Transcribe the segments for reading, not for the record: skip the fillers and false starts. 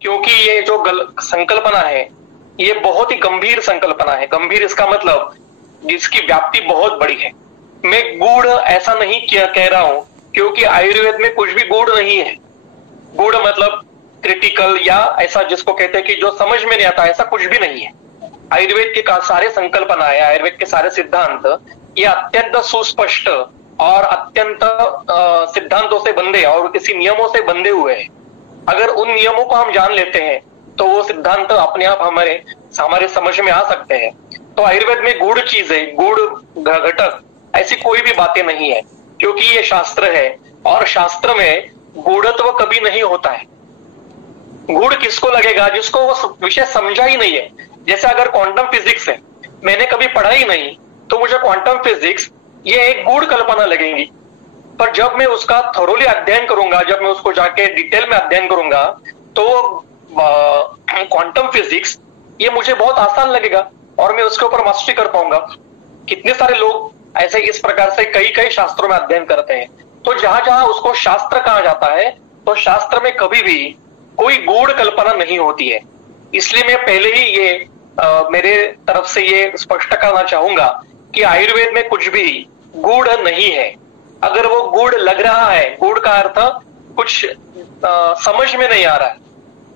क्योंकि ये जो संकल्पना है ये बहुत ही गंभीर संकल्पना है। गंभीर इसका मतलब जिसकी व्याप्ति बहुत बड़ी है। मैं गूढ़ ऐसा नहीं कह रहा हूं, क्योंकि आयुर्वेद में कुछ भी गूढ़ नहीं है। गूढ़ मतलब क्रिटिकल या ऐसा जिसको कहते हैं कि जो समझ में नहीं आता, ऐसा कुछ भी नहीं है। आयुर्वेद के सारे संकल्पना है, आयुर्वेद के सारे सिद्धांत ये अत्यंत सुस्पष्ट और अत्यंत सिद्धांतों से बंधे और किसी नियमों से बंधे हुए हैं। अगर उन नियमों को हम जान लेते हैं तो वो सिद्धांत अपने आप हमारे समझ में आ सकते हैं। तो आयुर्वेद में गूढ़ चीजें, गूढ़ घटक ऐसी कोई भी बातें नहीं है, क्योंकि ये शास्त्र है और शास्त्र में गूढ़त्व कभी नहीं होता है। गूढ़ किसको लगेगा? जिसको वो विषय समझा ही नहीं है। जैसे अगर क्वांटम फिजिक्स है, मैंने कभी पढ़ा ही नहीं, तो मुझे क्वांटम फिजिक्स ये एक गूढ़ कल्पना लगेगी। पर जब मैं उसका थोरोली अध्ययन करूंगा, जब मैं उसको जाके डिटेल में अध्ययन करूंगा, तो क्वांटम फिजिक्स ये मुझे बहुत आसान लगेगा और मैं उसके ऊपर मास्टरी कर पाऊंगा। कितने सारे लोग ऐसे इस प्रकार से कई कई शास्त्रों में अध्ययन करते हैं। तो जहां जहां उसको शास्त्र कहा जाता है, तो शास्त्र में कभी भी कोई गूढ़ कल्पना नहीं होती है। इसलिए मैं पहले ही ये मेरे तरफ से ये स्पष्ट करना चाहूंगा कि आयुर्वेद में कुछ भी गूढ़ नहीं है। अगर वो गूढ़ लग रहा है, गूढ़ का अर्थ कुछ समझ में नहीं आ रहा है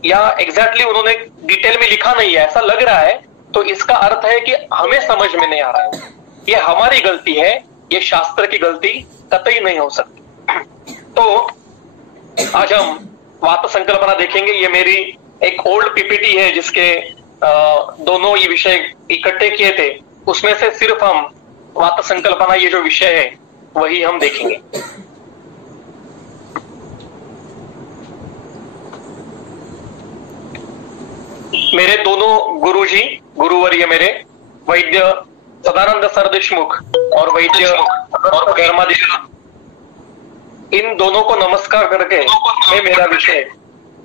या एग्जैक्टली उन्होंने डिटेल में लिखा नहीं है, ऐसा लग रहा है, तो इसका अर्थ है कि हमें समझ में नहीं आ रहा है। ये हमारी गलती है, ये शास्त्र की गलती कतई नहीं हो सकती। तो आज हम वात संकल्पना देखेंगे। ये मेरी एक ओल्ड पीपीटी है जिसके दोनों ये विषय इकट्ठे किए थे, उसमें से सिर्फ हम वात संकल्पना ये जो विषय है वही हम देखेंगे। मेरे दोनों गुरुजी, गुरुवर्य मेरे वैद्य सदानंद सर देशमुख और वैद्य धर्माधीश, इन दोनों को नमस्कार करके मैं मेरा विषय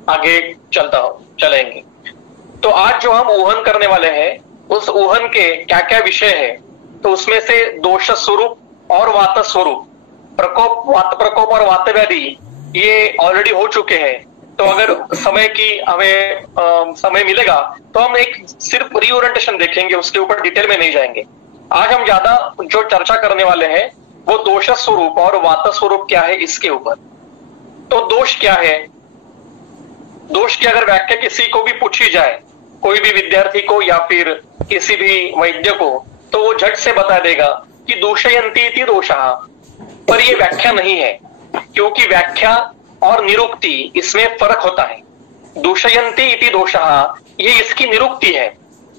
आगे चलेंगे। तो आज जो हम ऊहन करने वाले हैं, उस ऊहन के क्या क्या विषय है, तो उसमें से दोष स्वरूप और वात स्वरूप, प्रकोप, वात प्रकोप और वात व्याधि ये ऑलरेडी हो चुके हैं। तो अगर हमें समय मिलेगा तो हम एक सिर्फ रिओरिएंटेशन देखेंगे, उसके ऊपर डिटेल में नहीं जाएंगे। आज हम ज्यादा जो चर्चा करने वाले हैं वो दोष स्वरूप और वात स्वरूप क्या है इसके ऊपर। तो दोष क्या है? दोष की अगर व्याख्या किसी को भी पूछी जाए, कोई भी विद्यार्थी को या फिर किसी भी वैद्य को, तो वो झट से बता देगा कि दूषयन्ति इति दोषः। पर ये व्याख्या नहीं है, क्योंकि व्याख्या और निरुक्ति इसमें फर्क होता है। दूषयन्ति इति दोषः ये इसकी निरुक्ति है।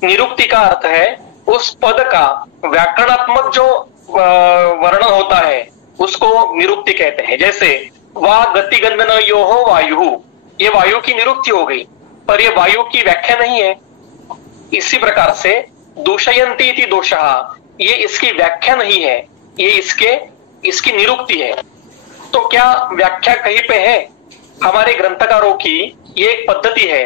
निरुक्ति का अर्थ है उस पद का व्याकरणात्मक जो वर्णन होता है उसको निरुक्ति कहते हैं। जैसे वा गतिगंधनयोः वायु, ये वायु की निरुक्ति हो गई, पर ये वायु की व्याख्या नहीं है। इसी प्रकार से दूषयन्ति इति दोषः ये इसकी व्याख्या नहीं है, ये इसकी निरुक्ति है। तो क्या व्याख्या कहीं पे है? हमारे ग्रंथकारों की ये एक पद्धति है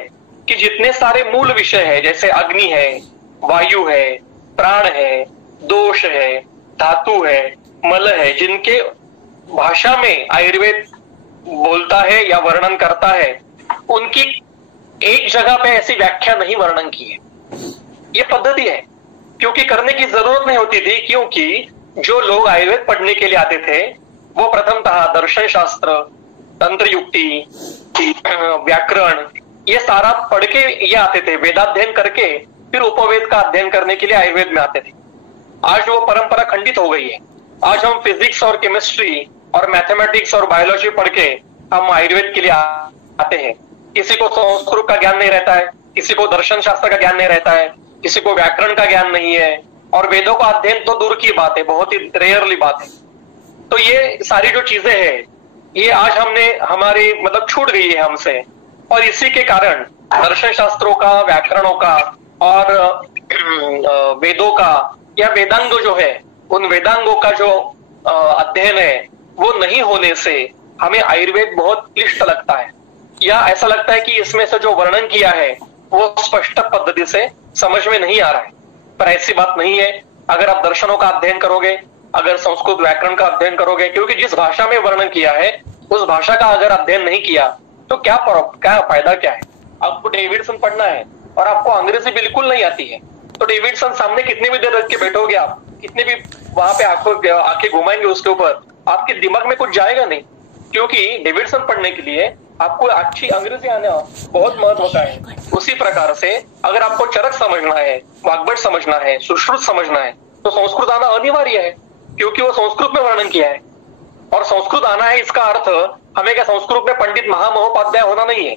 कि जितने सारे मूल विषय है, जैसे अग्नि है, वायु है, प्राण है, दोष है, धातु है, मल है, जिनके भाषा में आयुर्वेद बोलता है या वर्णन करता है, उनकी एक जगह पे ऐसी व्याख्या नहीं वर्णन की है। ये पद्धति है, क्योंकि करने की जरूरत नहीं होती थी, क्योंकि जो लोग आयुर्वेद पढ़ने के लिए आते थे वो प्रथमतः दर्शन शास्त्र, तंत्र युक्ति, व्याकरण ये सारा पढ़ के ये आते थे। वेदाध्ययन करके फिर उपवेद का अध्ययन करने के लिए आयुर्वेद में आते थे। आज वो परंपरा खंडित हो गई है। आज हम फिजिक्स और केमिस्ट्री और मैथमेटिक्स और बायोलॉजी पढ़ के हम आयुर्वेद के लिए आते हैं। किसी को संस्कृत का ज्ञान नहीं रहता है, किसी को दर्शन शास्त्र का ज्ञान नहीं रहता है, किसी को व्याकरण का ज्ञान नहीं है, और वेदों का अध्ययन तो दूर की बात है, बहुत ही रेयरली बात है। तो ये सारी जो चीजें हैं ये आज हमारी मतलब छूट गई है हमसे, और इसी के कारण दर्शन शास्त्रों का, व्याकरणों का और वेदों का या वेदांग जो है, उन वेदांगों का जो अध्ययन है वो नहीं होने से हमें आयुर्वेद बहुत क्लिष्ट लगता है, या ऐसा लगता है कि इसमें से जो वर्णन किया है वो स्पष्ट पद्धति से समझ में नहीं आ रहा है। पर ऐसी बात नहीं है। अगर आप दर्शनों का अध्ययन करोगे, अगर संस्कृत व्याकरण का अध्ययन करोगे, क्योंकि जिस भाषा में वर्णन किया है उस भाषा का अगर अध्ययन नहीं किया तो क्या फायदा क्या है? आपको डेविडसन पढ़ना है और आपको अंग्रेजी बिल्कुल नहीं आती है, तो डेविडसन सामने कितनी भी देर रख के बैठोगे आप, कितने भी वहां पे आंखें घुमाएंगे उसके ऊपर, आपके दिमाग में कुछ जाएगा नहीं, क्योंकि डेविडसन पढ़ने के लिए आपको अच्छी अंग्रेजी आना बहुत महत्व का है। उसी प्रकार से अगर आपको चरक समझना है, वाग्भट समझना है, सुश्रुत समझना है, तो संस्कृत आना अनिवार्य है, क्योंकि वो संस्कृत में वर्णन किया है। और संस्कृत आना है इसका अर्थ हमें क्या संस्कृत में पंडित महामहोपाध्याय होना नहीं है,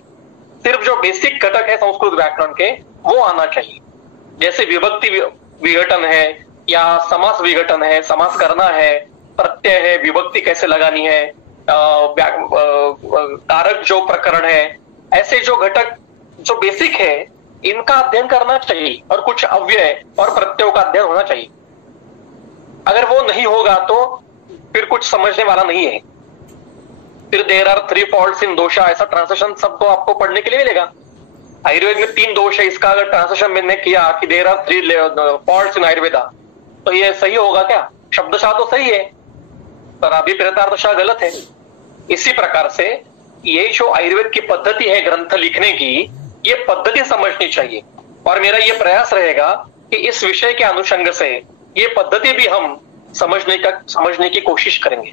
सिर्फ जो बेसिक घटक है संस्कृत व्याकरण के वो आना चाहिए। जैसे विभक्ति विघटन है या समास विघटन है, समास करना है, प्रत्यय है, विभक्ति कैसे लगानी है, कारक जो प्रकरण है, ऐसे जो घटक जो बेसिक है इनका अध्ययन करना चाहिए, और कुछ अव्यय और प्रत्ययों का अध्ययन होना चाहिए। अगर वो नहीं होगा तो फिर कुछ समझने वाला नहीं है। फिर देयर आर 3 फॉल्ट्स इन दोषा, ऐसा ट्रांसलेशन सब तो आपको पढ़ने के लिए मिलेगा। आयुर्वेद में 3 दोष है, इसका अगर ट्रांसलेशन मैंने किया कि there are 3 faults in Ayurveda, तो ये सही होगा क्या? शब्दशाह तो सही है पर अभिप्रेतार्थशाह गलत है। इसी प्रकार से ये जो आयुर्वेद की पद्धति है ग्रंथ लिखने की, ये पद्धति समझनी चाहिए, और मेरा ये प्रयास रहेगा कि इस विषय के अनुषंग से ये पद्धति भी हम समझने की कोशिश करेंगे।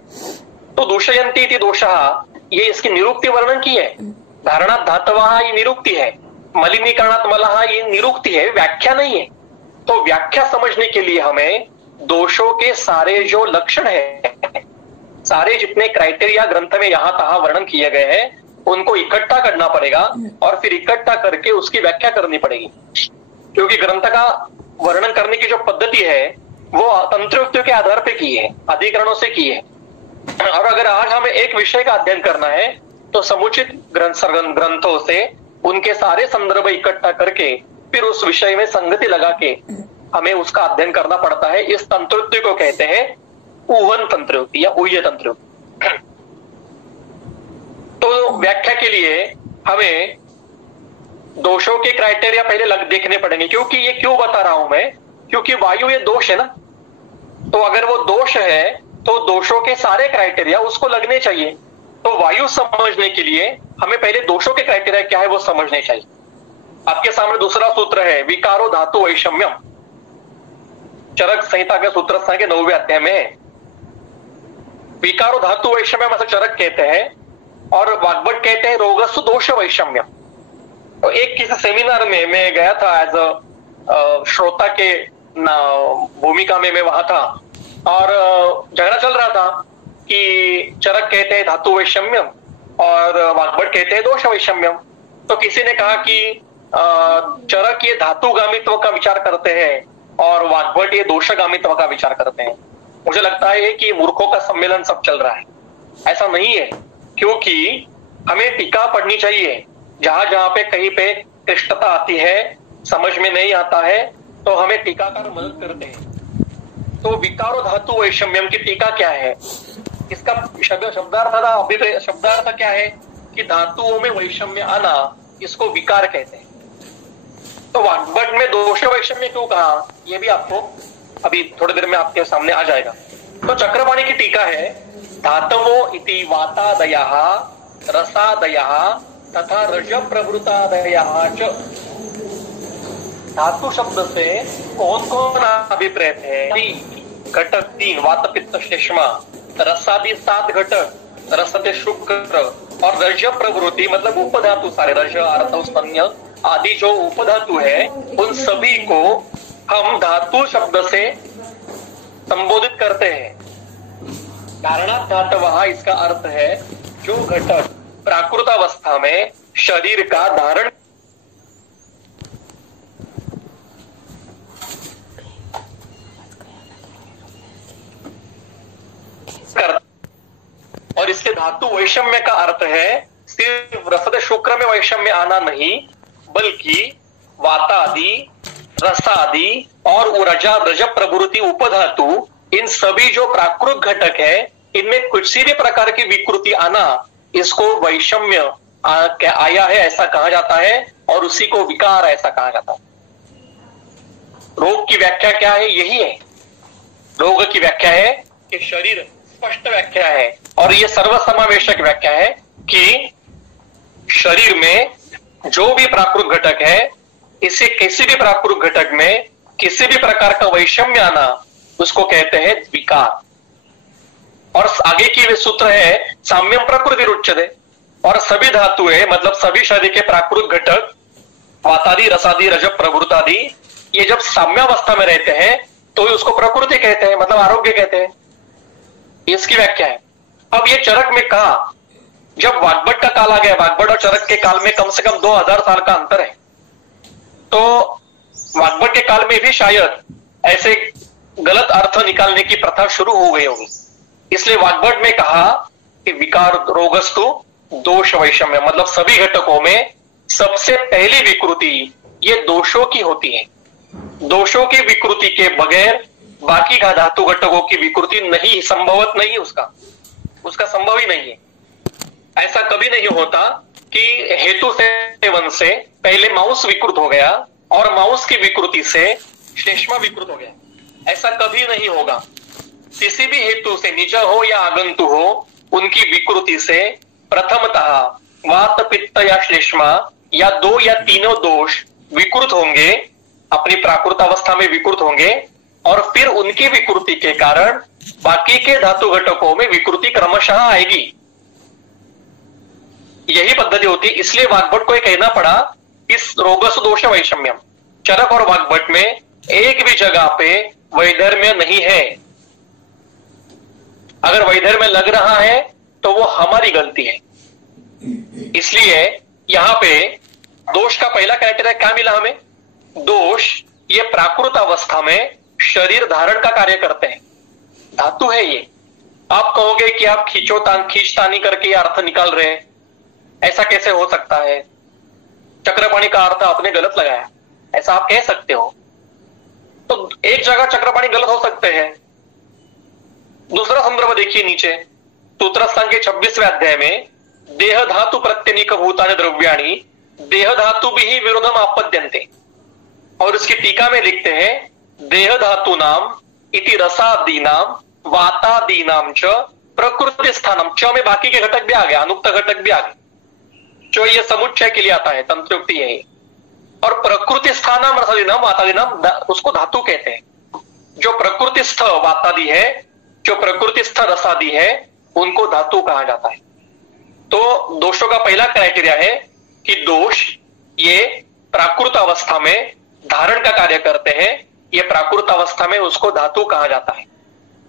तो दूषयन्ति इति दोषः, ये इसकी निरुक्ति वर्णन की है। धारणात् धातवः ये निरुक्ति है, मलिनीकरणात् मलः ये निरुक्ति है, व्याख्या नहीं है। तो व्याख्या समझने के लिए हमें दोषों के सारे जो लक्षण है, सारे जितने क्राइटेरिया ग्रंथ में यहां तहां वर्णन किए गए हैं, उनको इकट्ठा करना पड़ेगा और फिर इकट्ठा करके उसकी व्याख्या करनी पड़ेगी। क्योंकि ग्रंथ का वर्णन करने की जो पद्धति है वो तंत्रोक्तियों के आधार पे की है, अधिकरणों से की है। और अगर आज हमें एक विषय का अध्ययन करना है तो समुचित ग्रंथों से उनके सारे संदर्भ इकट्ठा करके फिर उस विषय में संगति लगा के हमें उसका अध्ययन करना पड़ता है। इस तंत्रोक्ति को कहते हैं ऊहन तंत्रोक्ति या ऊह्य तंत्रोक्ति। तो व्याख्या के लिए हमें दोषों के क्राइटेरिया पहले देखने पड़ेंगे। क्योंकि ये क्यों बता रहा हूं मैं, क्योंकि वायु ये दोष है ना, तो अगर वो दोष है तो दोषों के सारे क्राइटेरिया उसको लगने चाहिए। तो वायु समझने के लिए हमें पहले दोषों के क्राइटेरिया क्या है वो समझने चाहिए। आपके सामने दूसरा सूत्र है विकारो धातु वैषम्यम, चरक संहिता के सूत्र के 9वें अध्याय में है। विकारो धातु वैषम्यम ऐसा चरक कहते हैं, और वाग्भट कहते हैं रोगस्सु दोष वैषम्यम। तो एक किसी सेमिनार में मैं गया था एज अ श्रोता के भूमिका में मैं वहां था, और झगड़ा चल रहा था कि चरक कहते हैं धातु वैषम्यम और वाग्भट कहते हैं दोष वैषम्यम। तो किसी ने कहा कि चरक ये धातुगामित्व का विचार करते हैं और वाग्भट ये दोषगामित्व का विचार करते हैं। मुझे लगता है कि मूर्खों का सम्मेलन सब चल रहा है। ऐसा नहीं है, क्योंकि हमें टीका पढ़नी चाहिए। जहां जहां पे कहीं पे क्लिष्टता आती है, समझ में नहीं आता है, तो हमें टीकाकार मदद करते हैं। तो विकारो धातु वैषम्यम की टीका क्या है, इसका शब्दार्थ क्या है कि धातुओं में वैषम्य आना, इसको विकार कहते हैं। तो वाग्भट में दोष वैषम्य क्यों कहा, यह भी आपको अभी थोड़ी देर में आपके सामने आ जाएगा। तो चक्रपाणी की टीका है धातवो इति वातादयः रसादयः तथा रज प्रभृतादयः च। धातु शब्द से कौन कौन अभिप्रेत है? घटक 3 वात पित्त श्लेष्मा, रसादि 7 घटक, रसते शुक्र और रज प्रवृत्ति मतलब उपधातु सारे, रज अर्थ स्तन्य आदि जो उपधातु है उन सभी को हम धातु शब्द से संबोधित करते हैं। धारणात् धातवः इसका अर्थ है जो घटक प्राकृत अवस्था में शरीर का धारण कर, और इसके धातु वैषम्य का अर्थ है सिर्फ रसद शुक्र में वैषम्य आना नहीं, बल्कि वातादि, रसादि और रजा रज प्रवृत्ति उपधातु, इन सभी जो प्राकृत घटक है इनमें कुछ भी प्रकार की विकृति आना, इसको वैषम्य आया है ऐसा कहा जाता है, और उसी को विकार ऐसा कहा जाता है। रोग की व्याख्या क्या है? यही है, रोग की व्याख्या है कि शरीर, स्पष्ट व्याख्या है और यह सर्वसमावेशक व्याख्या है कि शरीर में जो भी प्राकृत घटक है, इसे किसी भी प्राकृत घटक में किसी भी प्रकार का वैषम्य आना उसको कहते हैं विकार। और आगे की सूत्र है साम्यम प्रकृति उच्यते। और सभी धातुएं मतलब सभी शरीर के प्राकृत घटक वातादि, रसादि, रजत, प्रभुतादि, ये जब साम्यावस्था में रहते हैं तो उसको प्रकृति कहते हैं, मतलब आरोग्य कहते हैं। इसकी व्याख्या है। अब ये चरक में कहा, जब वाग्भट का काल आ गया, वाग्भट और चरक के काल में कम से कम 2000 साल का अंतर है, तो वाग्भट के काल में भी शायद ऐसे गलत अर्थ निकालने की प्रथा शुरू हो गई होगी। इसलिए वाग्भट में कहा कि विकार रोगस्तु दोष वैषम्य, मतलब सभी घटकों में सबसे पहली विकृति ये दोषों की होती है। दोषों की विकृति के बगैर बाकी का धातु घटकों की विकृति नहीं, संभवत नहीं, उसका संभव ही नहीं है। ऐसा कभी नहीं होता कि हेतु सेवन से पहले मांस विकृत हो गया और मांस की विकृति से श्लेष्मा विकृत हो गया, ऐसा कभी नहीं होगा। किसी भी हेतु से निज हो या आगंतु हो, उनकी विकृति से प्रथमतः वात, पित्त या श्लेष्मा या दो या तीनों दोष विकृत होंगे, अपनी प्राकृत अवस्था में विकृत होंगे, और फिर उनकी विकृति के कारण बाकी के धातु घटकों में विकृति क्रमशः आएगी। यही पद्धति होती है। इसलिए वाग्भट को कहना पड़ा इस रोगस दोष वैषम्यम। चरक और वाग्भट में एक भी जगह पे वैधर्म्य नहीं है। अगर वैधर्म्य लग रहा है तो वो हमारी गलती है। इसलिए यहां पे दोष का पहला क्राइटेरिया क्या मिला हमें? दोष ये प्राकृत अवस्था में शरीर धारण का कार्य करते हैं, धातु है ये। आप कहोगे कि आप खींचतानी करके ये अर्थ निकाल रहे हैं, ऐसा कैसे हो सकता है? चक्रपाणी का अर्थ आपने गलत लगाया, ऐसा आप कह सकते हो। तो एक जगह चक्रपाणी गलत हो सकते हैं। दूसरा संदर्भ देखिए नीचे, सूत्रस्थान के 26वें अध्याय में देह धातु प्रत्यनिक भूतानि द्रव्याणि देह धातु भी ही विरोधम आपद्यन्ते, और उसकी टीका में लिखते हैं देह धातु नाम इति रसादीनाम वातादीनाम च प्रकृति स्थानम। च में बाकी के घटक भी आ गए, अनुक्त घटक भी आ गए, जो ये समुच्चय के लिए आता है, तंत्रयुक्ति यही। और प्रकृति स्थानम रसादीनाम वातादीनाम उसको धातु कहते हैं। जो प्रकृतिस्थ वातादि है, जो प्रकृतिस्थ रसादि है, उनको धातु कहा जाता है। तो दोषों का पहला क्राइटेरिया है कि दोष ये प्राकृत अवस्था में धारण का कार्य करते हैं, ये प्राकृत अवस्था में उसको धातु कहा जाता है।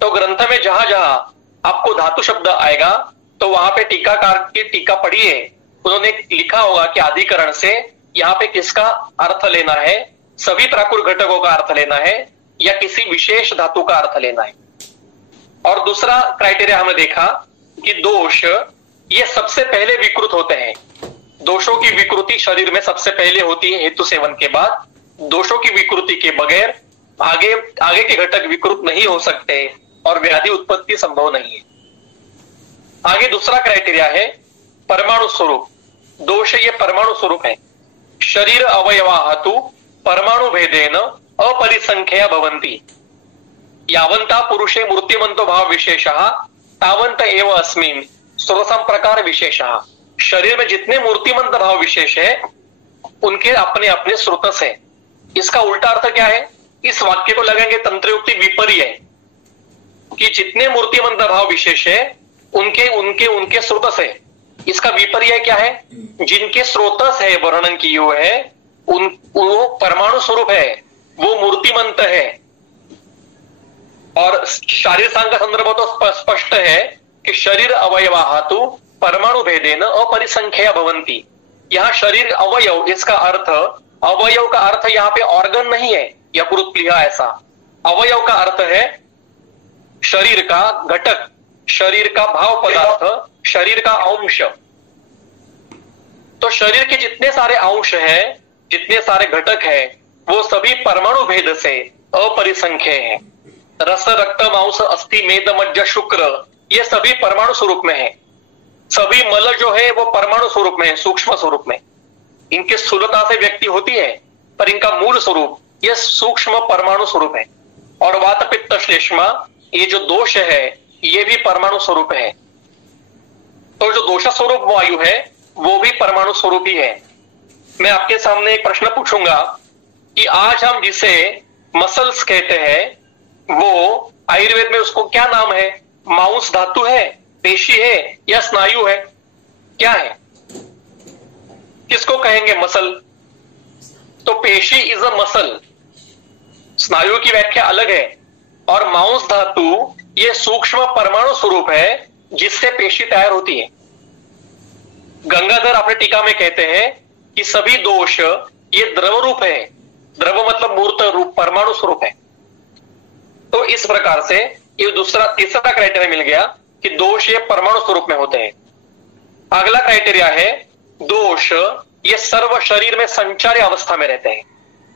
तो ग्रंथ में जहां जहां आपको धातु शब्द आएगा तो वहां पे टीकाकार की टीका पढ़िए, उन्होंने लिखा होगा कि अधिकरण से यहां पे किसका अर्थ लेना है, सभी प्राकृत घटकों का अर्थ लेना है या किसी विशेष धातु का अर्थ लेना है। और दूसरा क्राइटेरिया हमने देखा कि दोष ये सबसे पहले विकृत होते हैं। दोषों की विकृति शरीर में सबसे पहले होती है हेतु सेवन के बाद। दोषों की विकृति के बगैर आगे के घटक विकृत नहीं हो सकते और व्याधि उत्पत्ति संभव नहीं है। आगे दूसरा क्राइटेरिया है परमाणु स्वरूप। दोष ये परमाणु स्वरूप है। शरीर अवयवाहतु परमाणु भेदेन अपरिसंख्या भवन्ति, यावंता पुरुषे मूर्तिमंतो भाव विशेषः तावंत एव अस्मिन् स्वसंप्रकार विशेषः। शरीर में जितने मूर्तिमंत भाव विशेष है उनके अपने अपने स्रोतस है। इसका उल्टा अर्थ क्या है? इस वाक्य को लगेंगे तंत्रयुक्ति विपर्य, कि जितने मूर्तिमंत भाव विशेष है उनके उनके उनके स्रोतस है। इसका विपर्य क्या है? जिनके स्रोतस है वर्णन किए हुए है वो परमाणु स्वरूप है, वो मूर्तिमंत है। और शारीर सांग का संदर्भ तो स्पष्ट है कि शरीर अवयवाहतु परमाणु भेदेन अपरिसंख्या भवन्ति। यहां शरीर अवयव, इसका अर्थ अवयव का अर्थ यहाँ पे ऑर्गन नहीं है, यकृत प्लीहा ऐसा। अवयव का अर्थ है शरीर का घटक, शरीर का भाव पदार्थ, शरीर का अंश। तो शरीर के जितने सारे अंश हैं, जितने सारे घटक हैं, वो सभी परमाणु भेद से अपरिसंख्य हैं। रस, रक्त, मांस, अस्थि, मेद, मज्जा, शुक्र, ये सभी परमाणु स्वरूप में है। सभी मल जो है वो परमाणु स्वरूप में है, सूक्ष्म स्वरूप में। इनकी स्थूलता से व्यक्ति होती है पर इनका मूल स्वरूप ये सूक्ष्म परमाणु स्वरूप है। और वात, पित्त, श्लेष्मा, ये जो दोष है ये भी परमाणु स्वरूप है। तो जो दोष स्वरूप वायु है वो भी परमाणु स्वरूप ही है। मैं आपके सामने एक प्रश्न पूछूंगा कि आज हम जिसे मसल्स कहते हैं वो आयुर्वेद में उसको क्या नाम है? मांस धातु है, पेशी है या स्नायु है? क्या है? किसको कहेंगे मसल? तो पेशी इज अ मसल, स्नायु की व्याख्या अलग है। और मांस धातु ये सूक्ष्म परमाणु स्वरूप है जिससे पेशी तैयार होती है। गंगाधर अपने टीका में कहते हैं कि सभी दोष ये द्रव रूप है। द्रव मतलब मूर्त रूप, परमाणु स्वरूप है। तो इस प्रकार से ये तीसरा क्राइटेरिया मिल गया कि दोष ये परमाणु स्वरूप में होते हैं। अगला क्राइटेरिया है दोष ये सर्व शरीर में संचारी अवस्था में रहते हैं।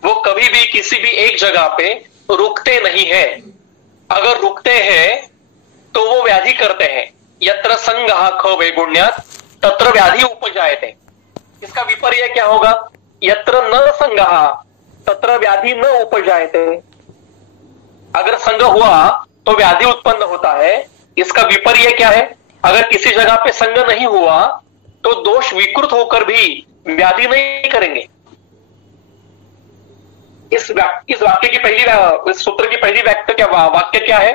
वो कभी भी किसी भी एक जगह पे रुकते नहीं है। अगर रुकते हैं तो वो व्याधि करते हैं। यत्र संगः ख वैगुण्यात् तत्र व्याधि उपजायते। इसका विपर्य क्या होगा? यत्र न संगः तत्र व्याधि न उपजायते। अगर संग हुआ तो व्याधि उत्पन्न होता है। इसका विपर्य क्या है? अगर किसी जगह पे संग नहीं हुआ तो दोष विकृत होकर भी व्याधि नहीं करेंगे। इस वाक्य की इस सूत्र की पहली वाक्य क्या है?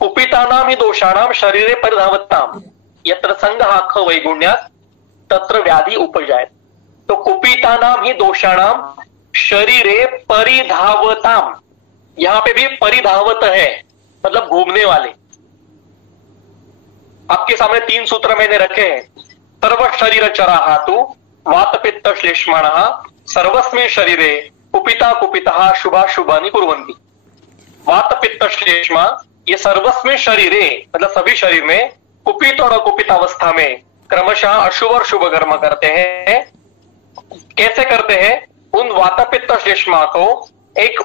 कुपितानाम ही दोषाणाम शरीरे परिधावताम यत्र संगः ख वैगुण्यात् तत्र व्याधि उपजायते। तो कुपितानाम ही दोषाणाम शरीरे परिधावताम, यहां पे भी परिधावत है मतलब घूमने वाले। आपके सामने 3 सूत्र मैंने रखे हैं। सर्व शरीर चरा हातु वात पित्त श्लेष्माण सर्वस्मिन् शरीरे कुपिता कुपिता शुभा शुभानि कुर्वन्ति। वात पित्त श्लेष्मा ये सर्वस्मिन् शरीरे मतलब सभी शरीर में कुपित और अकुपित अवस्था में क्रमशः अशुभ और शुभ कर्म करते हैं। कैसे करते हैं? उन वात पित्त श्लेष्मा को एक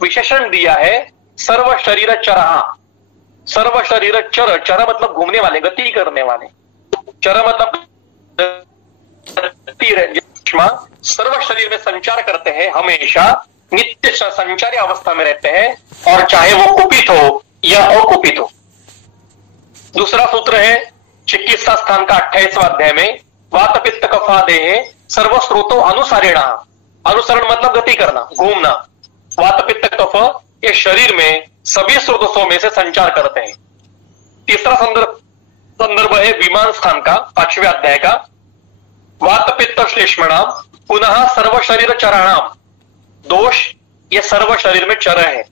विशेषण दिया है सर्व शरीर चरा। सर्व शरीर चर, चर मतलब घूमने वाले, गति करने वाले। चर मतलब सर्व शरीर में संचार करते हैं, हमेशा नित्य संचारी अवस्था में रहते हैं और चाहे वो कुपित हो या अकुपित हो। दूसरा सूत्र है चिकित्सा स्थान का 28वां अध्याय में वात पित्त कफा देहे सर्व स्रोतो अनुसारेणा। अनुसरण मतलब गति करना, घूमना। वात पित्त कफ ये शरीर में सभी स्रोतों में से संचार करते हैं। तीसरा संदर्भ है विमान स्थान का 5वें अध्याय का वात पित्त श्लेष्मणाम पुनः सर्व शरीर चराणाम। दोष ये सर्व शरीर में चर है।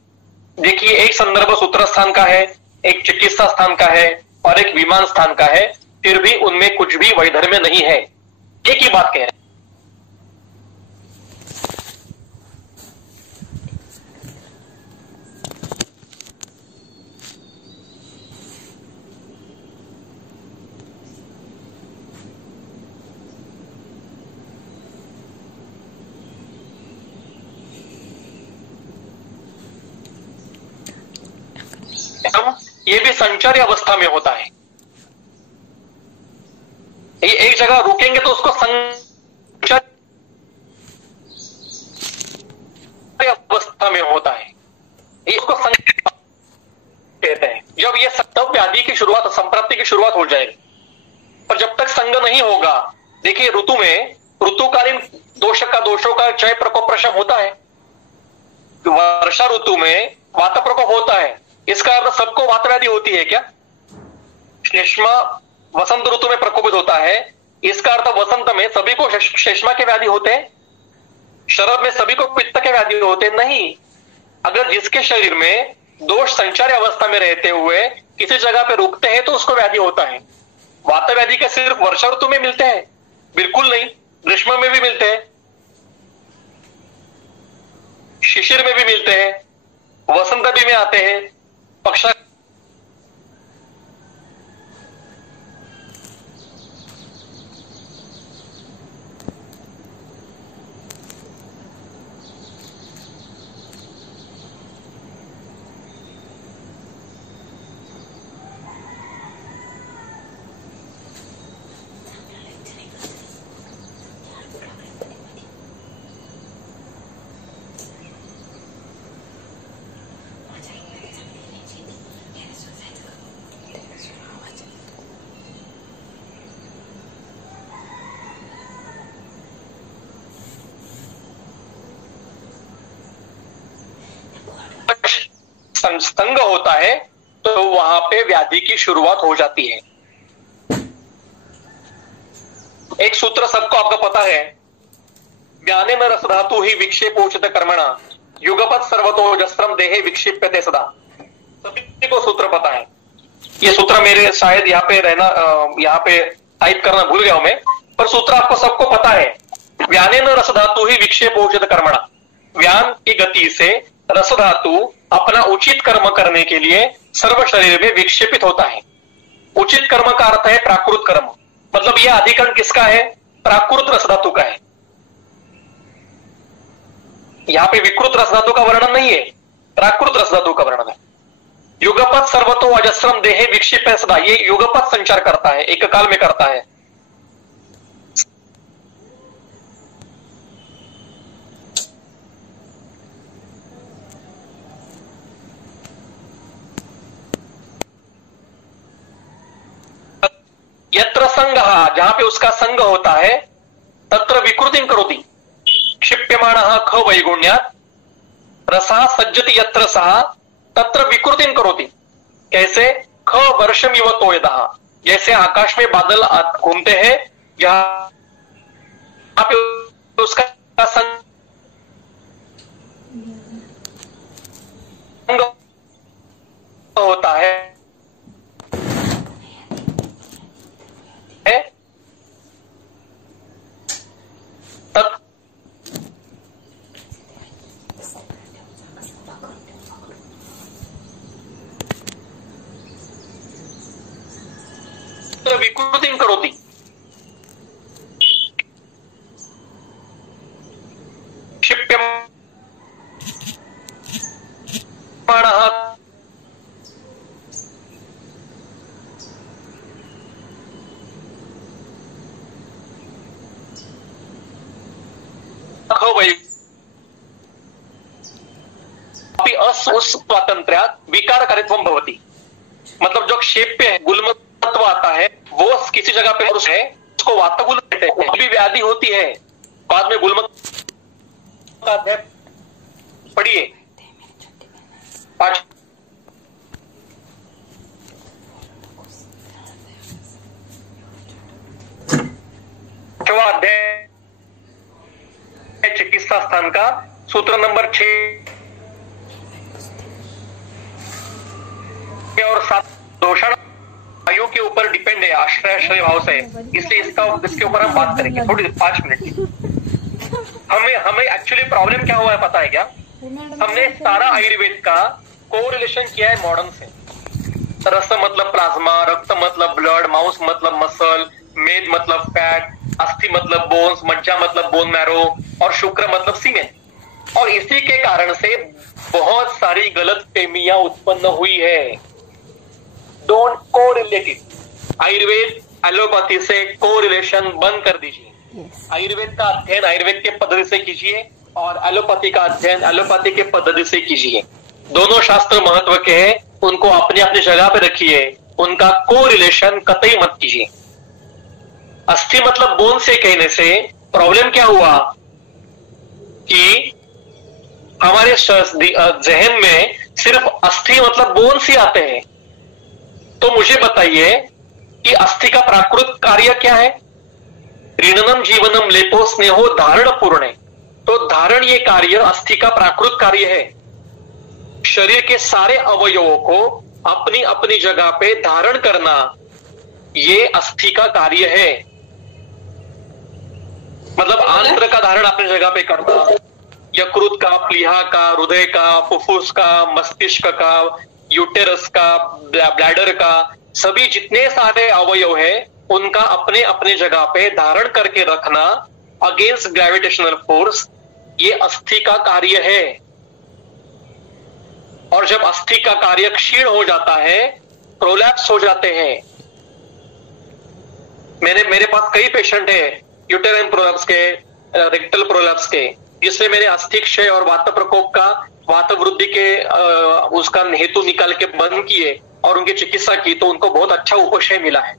देखिए एक संदर्भ सूत्र स्थान का है, एक चिकित्सा स्थान का है और एक विमान स्थान का है, फिर भी उनमें कुछ भी वैधर्म्य नहीं है। एक ही बात कह रहे हैं। ये भी संचारी अवस्था में होता है। ये एक जगह रुकेंगे तो उसको संचारी अवस्था में होता है, ये उसको कहते हैं। जब ये तब व्याधि की शुरुआत, संप्राप्ति की शुरुआत हो जाएगी। पर जब तक संग नहीं होगा, देखिए ऋतु में ऋतुकालीन दोषों का क्षय प्रकोप प्रशम होता है। वर्षा ऋतु में वात प्रकोप होता है। इसका अर्थ सबको वात व्याधि होती है क्या? श्लेष्मा वसंत ऋतु में प्रकोपित होता है, इसका अर्थ वसंत में सभी को श्लेष्मा के व्याधि होते हैं? शरद में सभी को पित्त के व्याधि होते हैं? नहीं। अगर जिसके शरीर में दोष संचारी अवस्था में रहते हुए किसी जगह पे रुकते हैं तो उसको व्याधि होता है। वात व्याधि के सिर्फ वर्षा ऋतु में मिलते हैं? बिल्कुल नहीं, ग्रीष्म में भी मिलते हैं, शिशिर में भी मिलते हैं, वसंत भी में आते हैं, पक्षा संग होता है तो वहां पे व्याधि की शुरुआत हो जाती है। एक सूत्र सबको आपका पता है, ज्ञाने न रस धातु ही विक्षेपोचित कर्मणा युगपत सर्वतो जस्त्रम देहे विक्षिप्यते सदा। सभी को सूत्र पता है। ये सूत्र मेरे शायद यहाँ पे टाइप करना भूल गया हूं मैं, पर सूत्र आपको सबको पता है। व्याने न रस धातु ही विक्षेपोचित कर्मणा, व्यान की गति से रस धातु अपना उचित कर्म करने के लिए सर्व शरीर में विक्षेपित होता है। उचित कर्म का अर्थ है प्राकृत कर्म, मतलब यह अधिकरण किसका है? प्राकृत रस धातु का है। यहां पे विकृत रस धातु का वर्णन नहीं है, प्राकृत रस धातु का वर्णन है। युगपत सर्वतो अजस्रम देहे विक्षिप्य सदा, ये युगपत संचार करता है, एक काल में करता है। यत्र संग, जहां पे उसका संग होता है, तत्र विकृतिं करोति। क्षिप्यमाणः ख वैगुण्यात् रसः सज्जति यत्र सः तत्र विकृतिं करोति। कैसे? ख वर्षमिव तोयदः, जैसे आकाश में बादल घूमते हैं, जहां पे उसका संग होता है विकृतिं करोति। क्षिप्यमाणः स्वातंत्र्यात् विकारकारित्वं भवति। मतलब जो क्षेप्य है, गुल्मत्व आता है, वो किसी जगह पे है, उसको वातगुल कहते हैं। भी व्याधि होती है, बाद में गुल्मत्व का अध्याय पढ़िए, 5 अध्याय चिकित्सा स्थान का सूत्र नंबर 6 और 7 दोषण वायु के ऊपर डिपेंड है, आश्रय भाव से, इसलिए इसके ऊपर हम बात करेंगे थोड़ी 5 मिनट की। हमें एक्चुअली प्रॉब्लम क्या हुआ है पता है क्या? हमने सारा आयुर्वेद का कोरिलेशन किया है मॉडर्न से। रस मतलब प्लाज्मा, रक्त मतलब ब्लड, माउस मतलब मसल, मेद मतलब फैट, अस्थि मतलब बोन्स, मज्जा मतलब बोन मैरो और शुक्र मतलब सीमेन। और इसी के कारण से बहुत सारी गलत फहमियां उत्पन्न हुई है। Don't correlate. आयुर्वेद एलोपैथी से कोरिलेशन बंद कर दीजिए। आयुर्वेद का अध्ययन आयुर्वेद के पद्धति से कीजिए और एलोपैथी का अध्ययन एलोपैथी के पद्धति से कीजिए। दोनों शास्त्र महत्व के हैं, उनको अपनी अपनी जगह पे रखिए, उनका कोरिलेशन कतई मत कीजिए। अस्थि मतलब बोन से कहने से प्रॉब्लम क्या हुआ कि हमारे जहन में सिर्फ अस्थि मतलब बोन से आते हैं। तो मुझे बताइए कि अस्थि का प्राकृत कार्य क्या है? ऋणनम जीवनम लेपो स्नेहो धारण पूर्णे। तो धारण ये कार्य अस्थि का प्राकृत कार्य है। शरीर के सारे अवयवों को अपनी अपनी जगह पे धारण करना ये अस्थि का कार्य है। मतलब आंत्र का धारण अपनी जगह पे करना, यकृत का, प्लीहा का, हृदय का, फुफ्फुस का, मस्तिष्क का, यूटेरस का, ब्लैडर का, सभी जितने सारे अवयव है उनका अपने अपने जगह पे धारण करके रखना अगेंस्ट ग्रेविटेशनल फोर्स, ये अस्थि का कार्य है। और जब अस्थि का कार्य क्षीण हो जाता है, प्रोलैप्स हो जाते हैं। मेरे पास कई पेशेंट है यूटेराइन प्रोलैप्स के, रेक्टल प्रोलैप्स के, जिससे मैंने अस्थि क्षय और वात प्रकोप का, वात वृद्धि के उसका हेतु निकाल के बंद किए और उनकी चिकित्सा की, तो उनको बहुत अच्छा उपशय मिला है।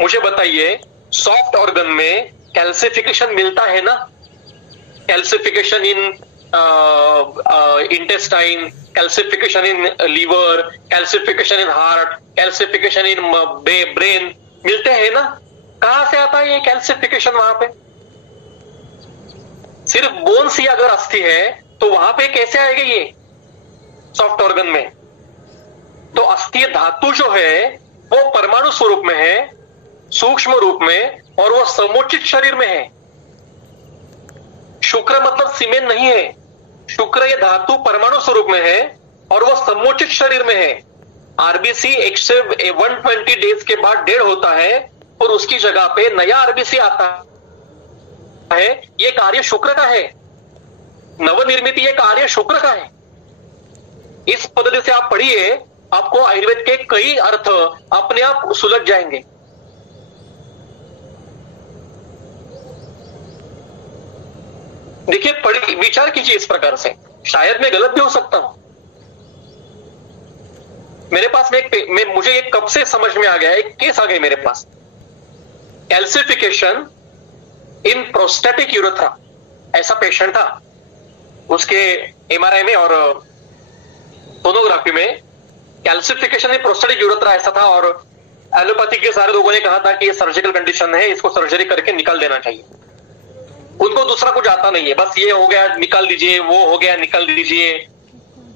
मुझे बताइए, सॉफ्ट ऑर्गन में कैल्सिफिकेशन मिलता है ना? Calcification in intestine, calcification in liver, calcification in heart, calcification in brain मिलते हैं ना। कहां से आता है ये कैल्सिफिकेशन? वहां पे सिर्फ बोन्स ही अगर अस्थि है तो वहां पे कैसे आएगा ये सॉफ्ट ऑर्गन में? तो अस्थि धातु जो है वो परमाणु स्वरूप में है, सूक्ष्म रूप में, और वो समुचित शरीर में है। शुक्र मतलब सीमेंट नहीं है। शुक्र ये धातु परमाणु स्वरूप में है और वो समुचित शरीर में है। आरबीसी 120 डेज के बाद डेड होता है और उसकी जगह पे नया आरबीसी आता है। ये कार्य शुक्र का है। नवनिर्मित ये कार्य शुक्र का है। इस पद्धति से आप पढ़िए, आपको आयुर्वेद के कई अर्थ अपने आप सुलझ जाएंगे। देखिए, विचार कीजिए इस प्रकार से, शायद मैं गलत भी हो सकता हूं। मेरे पास में मुझे एक कब से समझ में आ गया, एक केस आ गई मेरे पास। कैल्सिफिकेशन इन प्रोस्टेटिक यूरेथ्रा, ऐसा पेशेंट था। उसके एमआरआई में और सोनोग्राफी में कैल्सिफिकेशन इन प्रोस्टेटिक यूरेथ्रा ऐसा था, और एलोपैथी के सारे लोगों ने कहा था कि ये सर्जिकल कंडीशन है, इसको सर्जरी करके निकाल देना चाहिए। उनको दूसरा कुछ आता नहीं है, बस ये हो गया निकाल दीजिए, वो हो गया निकाल दीजिए,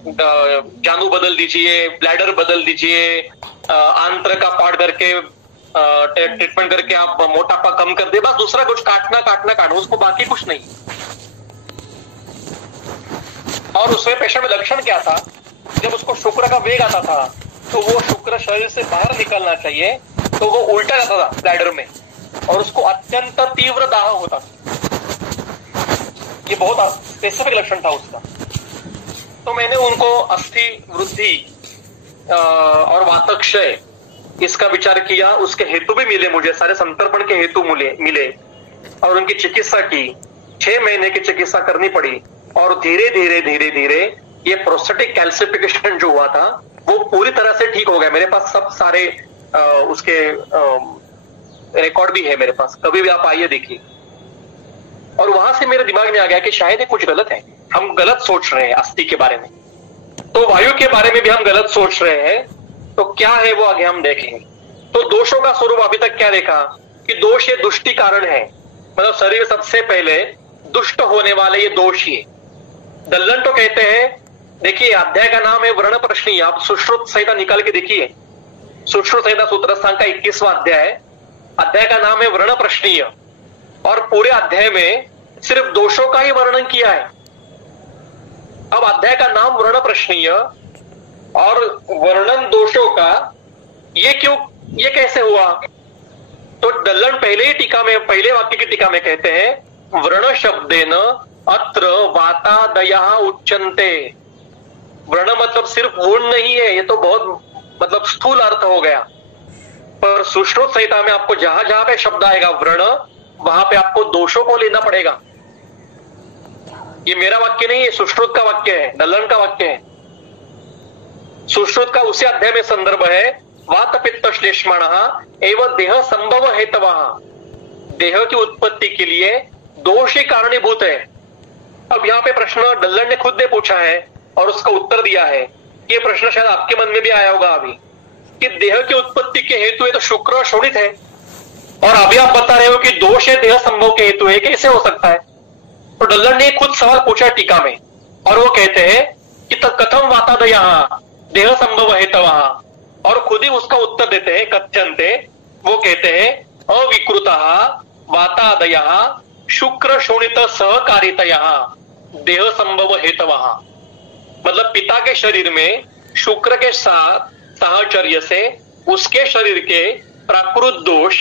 जानू बदल दीजिए, ब्लैडर बदल दीजिए, आंत्र का पार्ट करके ट्रीटमेंट करके आप मोटापा कम कर दे, बस दूसरा कुछ काटना, उसको बाकी कुछ नहीं। और उसमें पेशेंट में लक्षण क्या था? जब उसको शुक्र का वेग आता था तो वो शुक्र शरीर से बाहर निकलना चाहिए तो वो उल्टा जाता था ब्लैडर में, और उसको अत्यंत तीव्र दाह होता था। ये बहुत स्पेसिफिक लक्षण था उसका। तो मैंने उनको अस्थि वृद्धि और वातक्षय इसका विचार किया। उसके हेतु भी मिले मुझे, सारे संतर्पण के हेतु मिले, और उनकी चिकित्सा की। 6 महीने की चिकित्सा करनी पड़ी, और धीरे धीरे ये प्रोस्टेटिक कैल्सिफिकेशन जो हुआ था वो पूरी तरह से ठीक हो गया। मेरे पास सब सारे उसके रिकॉर्ड भी है मेरे पास, कभी भी आप आइए देखिए। और वहां से मेरे दिमाग में आ गया कि शायद ये कुछ गलत है, हम गलत सोच रहे हैं अस्थि के बारे में, तो वायु के बारे में भी हम गलत सोच रहे हैं। तो क्या है वो आगे हम देखेंगे। तो दोषों का स्वरूप अभी तक क्या देखा कि दोष ये दुष्टि कारण है, मतलब शरीर सबसे पहले दुष्ट होने वाले ये दोष ही है। दल्लन तो कहते हैं, देखिए अध्याय का नाम है वर्ण प्रश्नीय, आप सुश्रुत संहिता निकाल के देखिए, सुश्रुत संहिता सूत्रस्थान का 21वां अध्याय, अध्याय का नाम है वर्ण प्रश्नीय, और पूरे अध्याय में सिर्फ दोषों का ही वर्णन किया है। अब अध्याय का नाम वर्ण प्रश्नीय और वर्णन दोषों का, ये क्यों, ये कैसे हुआ? तो दल्लन पहले ही टीका में, पहले वाक्य की टीका में कहते हैं, वर्ण शब्देन अत्र वातादयः उच्यन्ते। वर्ण मतलब सिर्फ गुण नहीं है, ये तो बहुत मतलब स्थूल अर्थ हो गया। पर सुश्रुत संहिता में आपको जहां जहां पे शब्द आएगा वर्ण, वहां पे आपको दोषों को लेना पड़ेगा। ये मेरा वाक्य नहीं है, सुश्रुत का वाक्य है, दल्लन का वाक्य है। सुश्रुत का उसी अध्याय में संदर्भ है, वात पित्त श्लेष्माणः एवं देह संभव हेतवः। देह की उत्पत्ति के लिए दोष ही कारणीभूत है। अब यहाँ पे प्रश्न दल्लन ने खुद ने पूछा है और उसका उत्तर दिया है। ये प्रश्न शायद आपके मन में भी आया होगा अभी, कि देह की उत्पत्ति के हेतु है तो शुक्र शोणित है, और अभी आप बता रहे हो कि दोष है देह संभव के हेतु है, कैसे हो सकता है? तो दल्लन ने खुद सवाल पूछा टीका में, और वो कहते हैं कि कथम वातादयः देह संभव हेतवः, और खुद ही उसका उत्तर देते हैं, कथ्यन्ते, वो कहते हैं अविकृतः वातादयः शुक्र शोणित सहकारितयः देह संभव हेतवः। मतलब पिता के शरीर में शुक्र के साथ साहचर्य से उसके शरीर के प्राकृत दोष,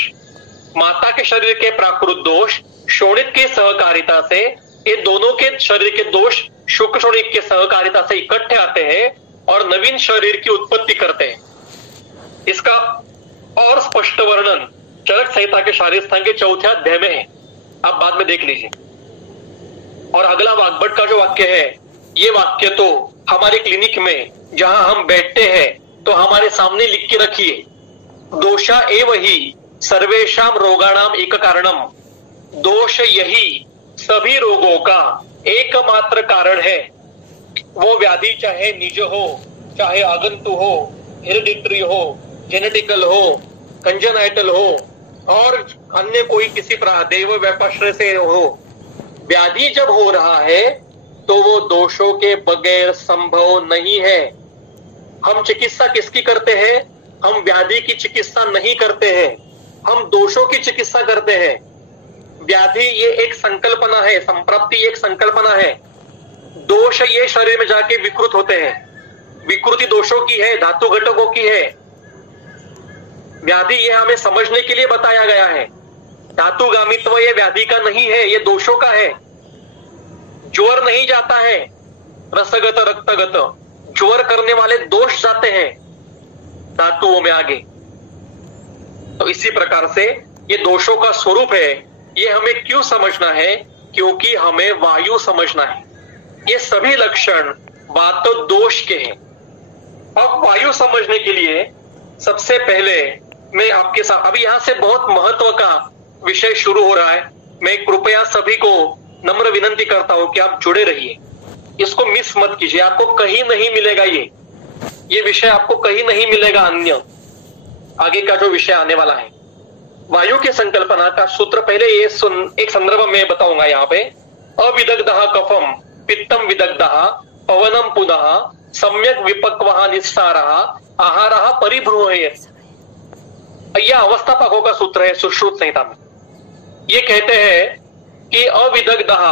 माता के शरीर के प्राकृत दोष शोणित की सहकारिता से, ये दोनों के शरीर के दोष शुक्र शोणित के सहकारिता से इकट्ठे आते हैं और नवीन शरीर की उत्पत्ति करते हैं। इसका और स्पष्ट वर्णन चरक संहिता के शारीर स्थान के 4थे अध्याय में है, आप बाद में देख लीजिए। और अगला वाग्भट का जो वाक्य है, ये वाक्य तो हमारे क्लिनिक में जहां हम बैठते हैं तो हमारे सामने लिख के रखिए, दोषा एव ही सर्वेषाम रोगाणाम एक कारणम। दोष यही सभी रोगों का एकमात्र कारण है। वो व्याधि चाहे निज हो, चाहे आगंतु हो, हेरिडिटरी हो, जेनेटिकल हो, कंजेनाइटल हो और अन्य कोई किसी दैव व्यपाश्रय से हो, व्याधि जब हो रहा है तो वो दोषों के बगैर संभव नहीं है। हम चिकित्सा किसकी करते हैं? हम व्याधि की चिकित्सा नहीं करते हैं, हम दोषों की चिकित्सा करते हैं। व्याधि ये एक संकल्पना है, संप्राप्ति एक संकल्पना है। दोष ये शरीर में जाके विकृत होते हैं, विकृति दोषों की है, धातु घटकों की है। व्याधि ये हमें समझने के लिए बताया गया है। धातुगामित्व ये व्याधि का नहीं है, ये दोषों का है। ज्वर नहीं जाता है, रसगत रक्तगत, ज्वर करने वाले दोष जाते हैं धातुओं में आगे। तो इसी प्रकार से ये दोषों का स्वरूप है। ये हमें क्यों समझना है? क्योंकि हमें वायु समझना है। ये सभी लक्षण वात दोष के हैं। अब वायु समझने के लिए सबसे पहले मैं आपके साथ, अभी यहां से बहुत महत्व का विषय शुरू हो रहा है। मैं कृपया सभी को नम्र विनंती करता हूं कि आप जुड़े रहिए, इसको मिस मत कीजिए। आपको कहीं नहीं मिलेगा ये विषय आपको कहीं नहीं मिलेगा। अन्य आगे का जो विषय आने वाला है, वायु के संकल्पना का सूत्र पहले ये एक संदर्भ में बताऊंगा। यहाँ पे अविदग्धः कफम पित्तम विदग्धः पवनम पुनः सम्यक विपक्वः निस्सारः आहारः परिब्रूहेत्। यह अवस्था पाकों का सूत्र है सुश्रुत संहिता में। ये कहते हैं कि अविदग्धः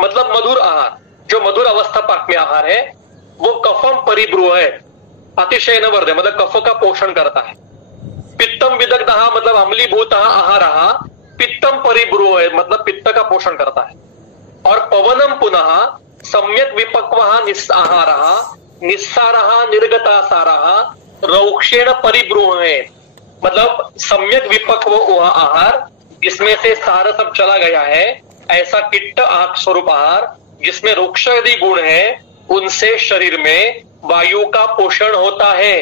मतलब मधुर आहार, जो मधुर अवस्था पाक में आहार है वो कफम परिब्रूहेत्, अतिशय न वर्धे मतलब कफ का पोषण करता है। पित्तम विदग्धः मतलब अम्लीभूत आहारः पित्तम परिब्रूहेत् मतलब पित्त का पोषण करता है। और पवनम पुनः सम्यक विपक्वः निस्सारः निस्सारः निर्गतासारः रौक्षेण परिब्रूहेत् मतलब सम्यक विपक्व वह आहार जिसमें से सार सब चला गया है, ऐसा किट्ट आंख स्वरूप आहार जिसमें रुक्षादि गुण है, उनसे शरीर में वायु का पोषण होता है।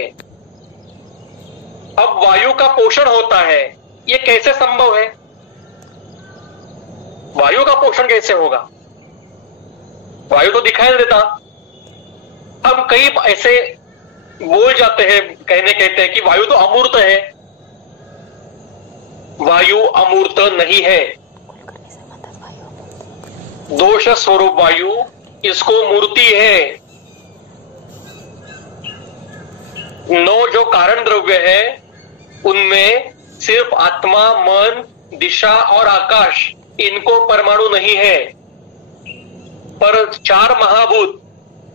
अब वायु का पोषण होता है, ये कैसे संभव है? वायु का पोषण कैसे होगा? वायु तो दिखाई नहीं देता। हम कई ऐसे बोल जाते हैं, कहते हैं कि वायु तो अमूर्त है। वायु अमूर्त नहीं है, दोष स्वरूप वायु, इसको मूर्ति है। 9 जो कारण द्रव्य है उनमें सिर्फ आत्मा, मन, दिशा और आकाश, इनको परमाणु नहीं है। पर 4 महाभूत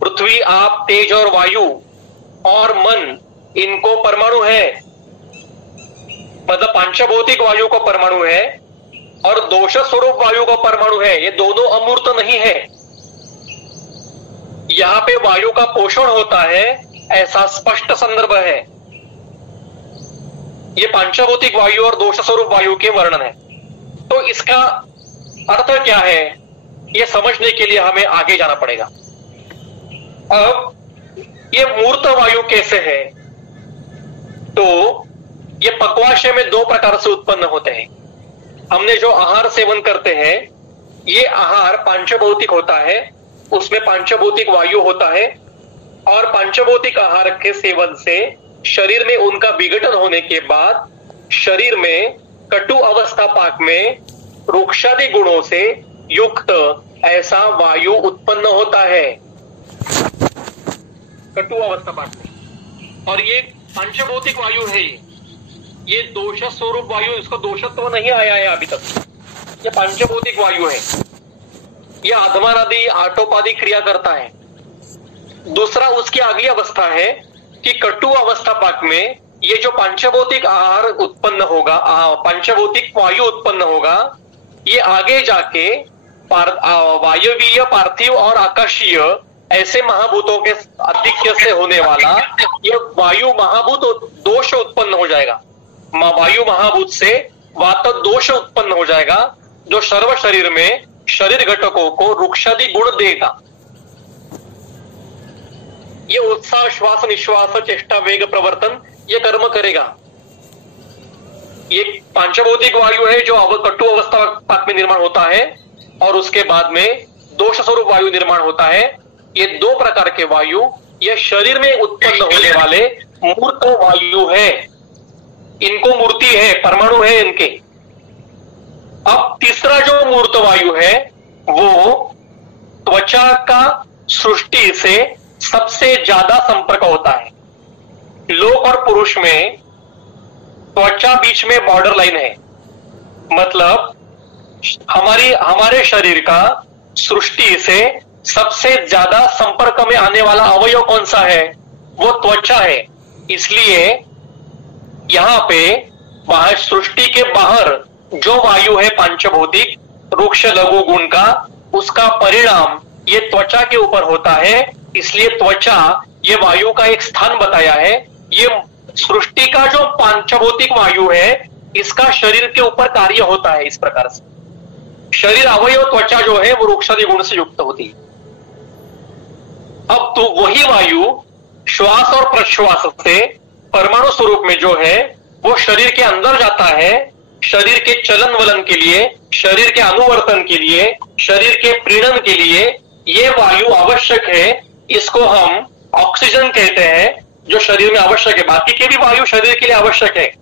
पृथ्वी, आप, तेज और वायु और मन, इनको परमाणु है। मतलब पांचभौतिक वायु को परमाणु है और दोष स्वरूप वायु को परमाणु है। ये दोनों अमूर्त नहीं है। यहां पे वायु का पोषण होता है, ऐसा स्पष्ट संदर्भ है। ये पांचभौतिक वायु और दोष स्वरूप वायु के वर्णन है। तो इसका अर्थ क्या है, ये समझने के लिए हमें आगे जाना पड़ेगा। अब ये मूर्त वायु कैसे है? तो ये पक्वाशय में 2 प्रकार से उत्पन्न होते हैं। हमने जो आहार सेवन करते हैं, ये आहार पांचभौतिक होता है, उसमें पांचभौतिक वायु होता है और पांचभौतिक आहार के सेवन से शरीर में उनका विघटन होने के बाद शरीर में कटु अवस्था पाक में रुक्षादि गुणों से युक्त ऐसा वायु उत्पन्न होता है कटु अवस्था पाक में। और ये पांचभौतिक वायु है, ये दोष स्वरूप वायु, इसको दोषत्व नहीं आया है अभी तक। ये पांचभौतिक वायु है, यह आधमान आदि आटोपादि क्रिया करता है। दूसरा उसकी अगली अवस्था है कि कटु अवस्था पाक में ये जो पांचभौतिक आहार उत्पन्न होगा, पांचभौतिक वायु उत्पन्न होगा, ये आगे जाके वायवीय, पार्थिव और आकाशीय ऐसे महाभूतों के अधिक्य से होने वाला ये वायु महाभूत दोष उत्पन्न हो जाएगा। वायु महाभूत से वात दोष उत्पन्न हो जाएगा, जो सर्व शरीर में शरीर घटकों को रुक्षादि गुण देगा। ये उत्साह, श्वास निश्वास, चेष्टा, वेग, प्रवर्तन, ये कर्म करेगा। ये पांचभौतिक वायु है जो कटु अवस्था पाक में निर्माण होता है और उसके बाद में दोष स्वरूप वायु निर्माण होता है। ये दो प्रकार के वायु, ये शरीर में उत्पन्न होने वाले मूर्त वायु है, इनको मूर्ति है, परमाणु है इनके। अब तीसरा जो मूर्त वायु है वो त्वचा का सृष्टि से सबसे ज्यादा संपर्क होता है। लोक और पुरुष में त्वचा बीच में बॉर्डर लाइन है, मतलब हमारे शरीर का सृष्टि से सबसे ज्यादा संपर्क में आने वाला अवयव कौन सा है? वो त्वचा है। इसलिए यहां पे बाहर सृष्टि के बाहर जो वायु है पांचभौतिक रुक्ष लघु गुण का, उसका परिणाम ये त्वचा के ऊपर होता है। इसलिए त्वचा ये वायु का एक स्थान बताया है। ये सृष्टि का जो पांचभौतिक वायु है, इसका शरीर के ऊपर कार्य होता है। इस प्रकार से शरीर अवयव त्वचा जो है वो रुक्षादि गुण से युक्त होती है। अब तो वही वायु श्वास और प्रश्वास से परमाणु स्वरूप में जो है वो शरीर के अंदर जाता है, शरीर के चलन वलन के लिए, शरीर के अनुवर्तन के लिए, शरीर के प्रीणन के लिए ये वायु आवश्यक है। इसको हम ऑक्सीजन कहते हैं, जो शरीर में आवश्यक है। बाकी के भी वायु शरीर के लिए आवश्यक है,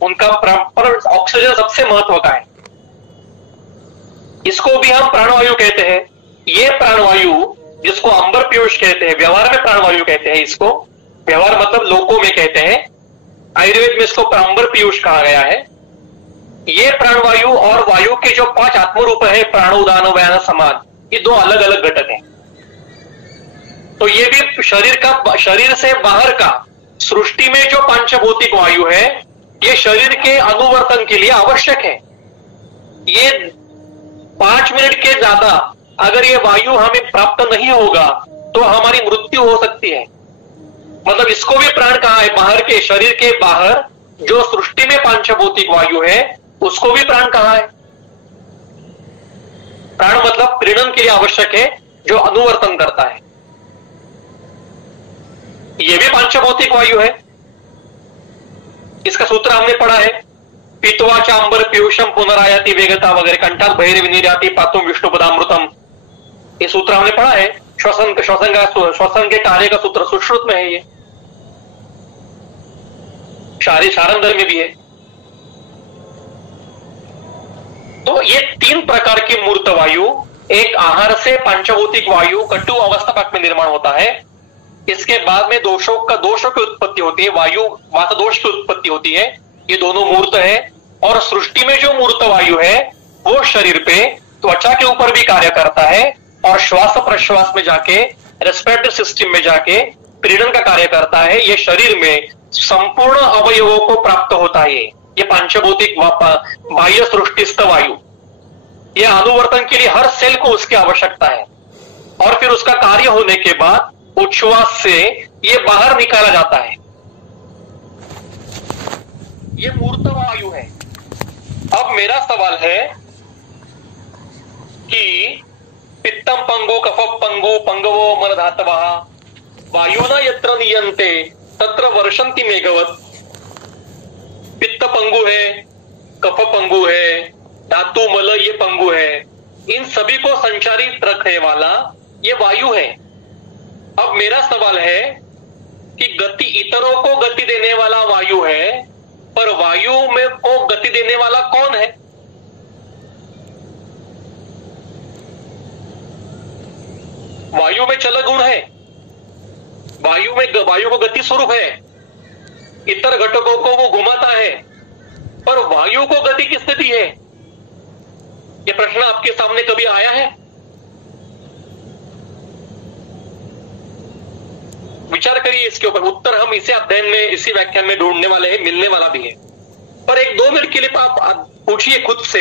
उनका पर ऑक्सीजन सबसे महत्व का है। इसको भी हम प्राणवायु कहते हैं। ये प्राणवायु जिसको अंबर पीयूष कहते हैं, व्यवहार में प्राणवायु कहते हैं इसको। व्यवहार मतलब लोकों में कहते हैं, आयुर्वेद में इसको अंबर पीयूष कहा गया है। ये प्राणवायु और वायु के जो 5 आत्मरूप है, प्राण उदान व्यान समान, ये 2 अलग अलग घटक हैं। तो ये भी शरीर से बाहर का सृष्टि में जो पांचभौतिक वायु है, ये शरीर के अनुवर्तन के लिए आवश्यक है। ये 5 मिनट के ज्यादा अगर ये वायु हमें प्राप्त नहीं होगा तो हमारी मृत्यु हो सकती है। मतलब इसको भी प्राण कहा है। बाहर के शरीर के बाहर जो सृष्टि में पांचभौतिक वायु है उसको भी प्राण कहा है। प्राण मतलब प्रीणन के लिए आवश्यक है, जो अनुवर्तन करता है। यह भी पांचभौतिक वायु है। इसका सूत्र हमने पढ़ा है, पीतवा चांबर पीयूषम पुनरायाति वेगता वगैरह, कंठात भैर विनिर्याति पातुम विष्णुपदामृतम, ये सूत्र हमने पढ़ा है। श्वसन के कार्य का सूत्र सुश्रुत में है। ये शारंगर में भी है। तो ये 3 प्रकार की मूर्त वायु, एक आहार से पांचभौतिक वायु कटु अवस्था पाक में निर्माण होता है। इसके बाद में दोषों की उत्पत्ति होती है, वायु वात दोष की उत्पत्ति होती है। ये दोनों मूर्त है। और सृष्टि में जो मूर्त वायु है वो शरीर पे त्वचा के ऊपर भी कार्य करता है और श्वास प्रश्वास में जाके, रेस्पिरेटरी सिस्टम में जाके प्रीणन का कार्य करता है। ये शरीर में संपूर्ण अवयवों को प्राप्त होता है। ये पांचभौतिक बाह्य सृष्टिस्थ वायु, ये अनुवर्तन के लिए हर सेल को उसकी आवश्यकता है। और फिर उसका कार्य होने के बाद उच्छ्वास से ये बाहर निकाला जाता है। ये मूर्त वायु है। अब मेरा सवाल है कि पित्तम पंगु कफ पंगु पंगवो मन धातवा वायुना यत्र नियंते तत्र वर्षंति मेघवत। पित्त पंगु है, कफ पंगु है, धातु मल ये पंगु है। इन सभी को संचारित रखने वाला ये वायु है। अब मेरा सवाल है कि गति इतरों को गति देने वाला वायु है, पर वायु में को गति देने वाला कौन है? वायु में चल गुण है, वायु को गति स्वरूप है, इतर घटकों को वो घुमाता है, पर वायु को गति किस स्थिति है? ये प्रश्न आपके सामने कभी आया है? विचार करिए इसके ऊपर। उत्तर हम इसी अध्ययन में, इसी व्याख्यान में ढूंढने वाले हैं, मिलने वाला भी है। पर एक 2 मिनट के लिए आप पूछिए खुद से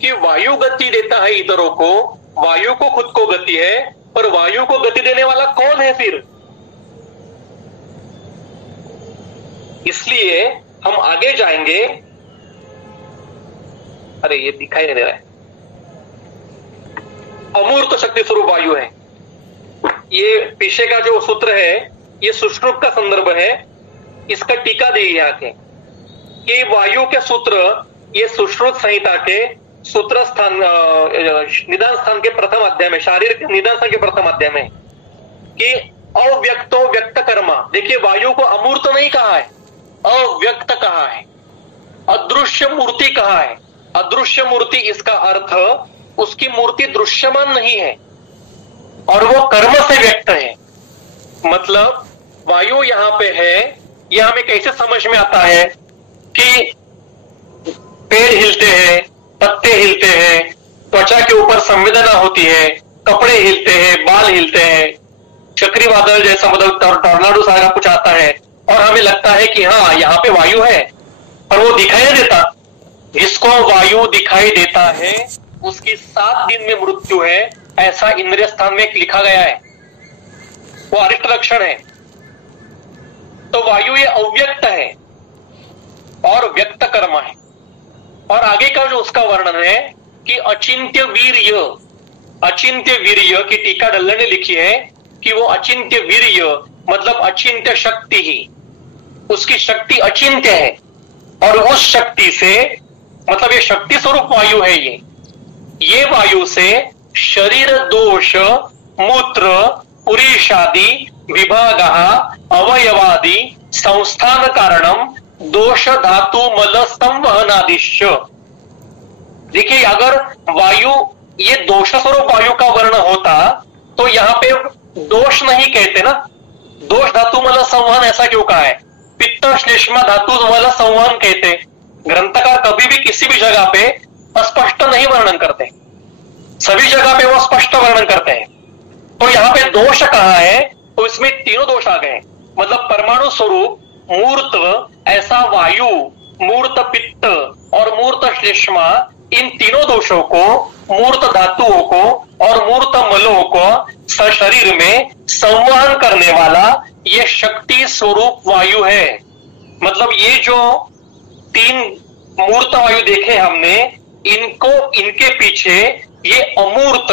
कि वायु गति देता है इतरों को, वायु को खुद को गति है, पर वायु को गति देने वाला कौन है फिर? इसलिए हम आगे जाएंगे। अरे ये दिखाई नहीं दे रहा है। अमूर्त शक्ति स्वरूप वायु है। ये पीछे का जो सूत्र है ये सुश्रुत का संदर्भ है। इसका टीका दी यहाँ के, ये वायु के सूत्र ये सुश्रुत संहिता के सूत्र स्थान निदान स्थान के प्रथम अध्याय में, शारीरिक निदान स्थान के प्रथम अध्याय में कि अव्यक्तो व्यक्त कर्मा। देखिए वायु को अमूर्त नहीं कहा है, अव्यक्त कहा है, अदृश्य मूर्ति कहा है। अदृश्य मूर्ति इसका अर्थ उसकी मूर्ति दृश्यमान नहीं है और वो कर्म से व्यक्त है। मतलब वायु यहां पे है, यह हमें कैसे समझ में आता है कि पेड़ हिलते हैं, पत्ते हिलते हैं, त्वचा के ऊपर संवेदना होती है, कपड़े हिलते हैं, बाल हिलते हैं, चक्रवादल जैसा मतलब टॉर्नाडो सारा कुछ आता है और हमें लगता है कि हाँ यहाँ पे वायु है, पर वो दिखाई नहीं देता। जिसको वायु दिखाई देता है उसकी 7 दिन में मृत्यु है, ऐसा इंद्रिय स्थान में लिखा गया है, वो अरिष्ट लक्षण है। तो वायु ये अव्यक्त है और व्यक्त कर्म है। और आगे का जो उसका वर्णन है कि अचिंत्य वीर्य, अचिंत्य वीर्य की टीका डल्ले ने लिखी है कि वो अचिंत्य वीर्य मतलब अचिंत्य शक्ति ही, उसकी शक्ति अचिंत्य है और उस शक्ति से मतलब ये शक्ति स्वरूप वायु है। ये वायु से शरीर दोष मूत्र पुरीषादि विभाग अवयवादि संस्थान कारणम दोष धातु मल संवहनादिश्च। देखिए अगर वायु ये दोष स्वरूप वायु का वर्ण होता तो यहां पे दोष नहीं कहते ना, दोष धातु मल संवहन ऐसा क्यों कहा है? पित्त श्लेष्मा धातु मल संवहन कहते। ग्रंथकार कभी भी किसी भी जगह पे अस्पष्ट नहीं वर्णन करते, सभी जगह पे वो स्पष्ट वर्णन करते हैं। तो यहाँ पे दोष कहा है तो इसमें तीनों दोष आ गए, मतलब परमाणु स्वरूप मूर्त ऐसा वायु, मूर्त पित्त और मूर्त श्लेष्मा, इन तीनों दोषों को, मूर्त धातुओं को और मूर्त मलों को शरीर में संवहन करने वाला ये शक्ति स्वरूप वायु है। मतलब ये जो 3 मूर्त वायु देखे हमने, इनको इनके पीछे ये अमूर्त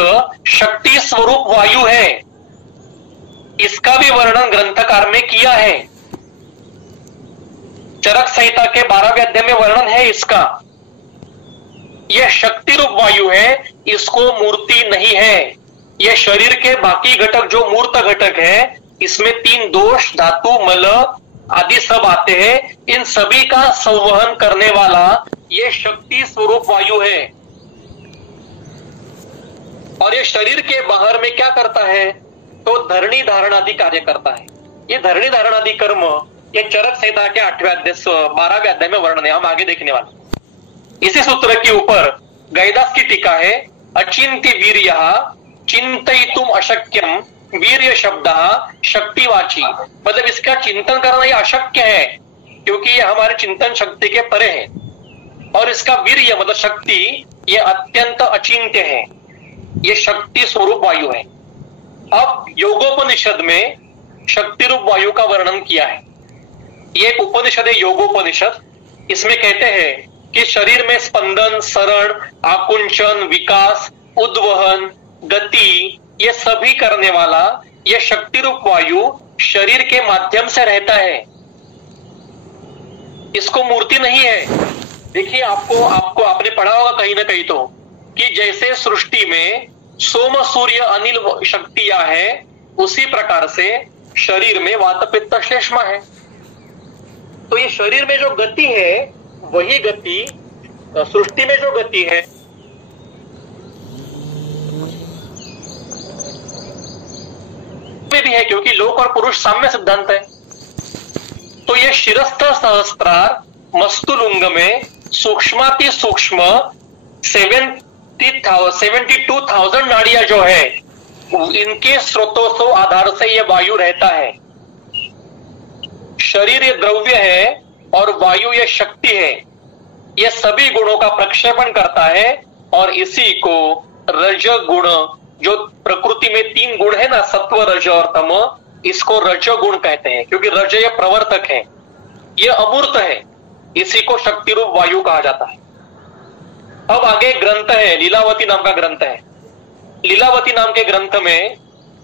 शक्ति स्वरूप वायु है। इसका भी वर्णन ग्रंथकार में किया है, चरक संहिता के 12वें अध्याय में वर्णन है इसका। यह शक्ति रूप वायु है, इसको मूर्ति नहीं है। यह शरीर के बाकी घटक जो मूर्त घटक है, इसमें 3 दोष धातु मल आदि सब आते हैं, इन सभी का संवहन करने वाला यह शक्ति स्वरूप वायु है। और ये शरीर के बाहर में क्या करता है? तो धरणी धारण आदि कार्य करता है। ये धरणी धारण आदि कर्म ये चरक संहिता के 12वें अध्याय में वर्णन है, हम आगे देखने वाले। इसी सूत्र के ऊपर गैदास की टीका है, अचिंत्य वीर्य चिंतयितुम अशक्यम वीर्य शब्द शक्तिवाची। मतलब इसका चिंतन करना ये अशक्य है क्योंकि ये हमारे चिंतन शक्ति के परे है, और इसका वीर्य मतलब शक्ति ये अत्यंत अचिंत्य है, ये शक्ति स्वरूप वायु है। अब योगोपनिषद में शक्ति रूप वायु का वर्णन किया है। ये एक उपनिषद है योगोपनिषद, इसमें कहते हैं कि शरीर में स्पंदन, सरण, आकुंचन, विकास, उद्वहन, गति ये सभी करने वाला ये शक्ति रूप वायु शरीर के माध्यम से रहता है, इसको मूर्ति नहीं है। देखिए आपको आपने पढ़ा होगा कहीं ना कहीं तो कि जैसे सृष्टि में सोम सूर्य अनिल शक्तियां है, उसी प्रकार से शरीर में वात पित्त श्लेष्मा है। तो ये शरीर में जो गति है वही गति सृष्टि में जो गति है में भी है, क्योंकि लोक और पुरुष साम्य सिद्धांत है। तो ये शिरस्थ सहस्त्रार मस्तुलुंग में सूक्ष्माति सूक्ष्म 72,000 नाड़ियां जो है, इनके स्रोतों आधार से यह वायु रहता है। शरीर ये द्रव्य है और वायु ये शक्ति है, यह सभी गुणों का प्रक्षेपण करता है। और इसी को रज गुण, जो प्रकृति में 3 गुण है ना, सत्व रज और तम, इसको रज गुण कहते हैं क्योंकि रज ये प्रवर्तक है, ये अमूर्त है, इसी को शक्ति रूप वायु कहा जाता है। अब आगे ग्रंथ है, लीलावती नाम का ग्रंथ है। लीलावती नाम के ग्रंथ में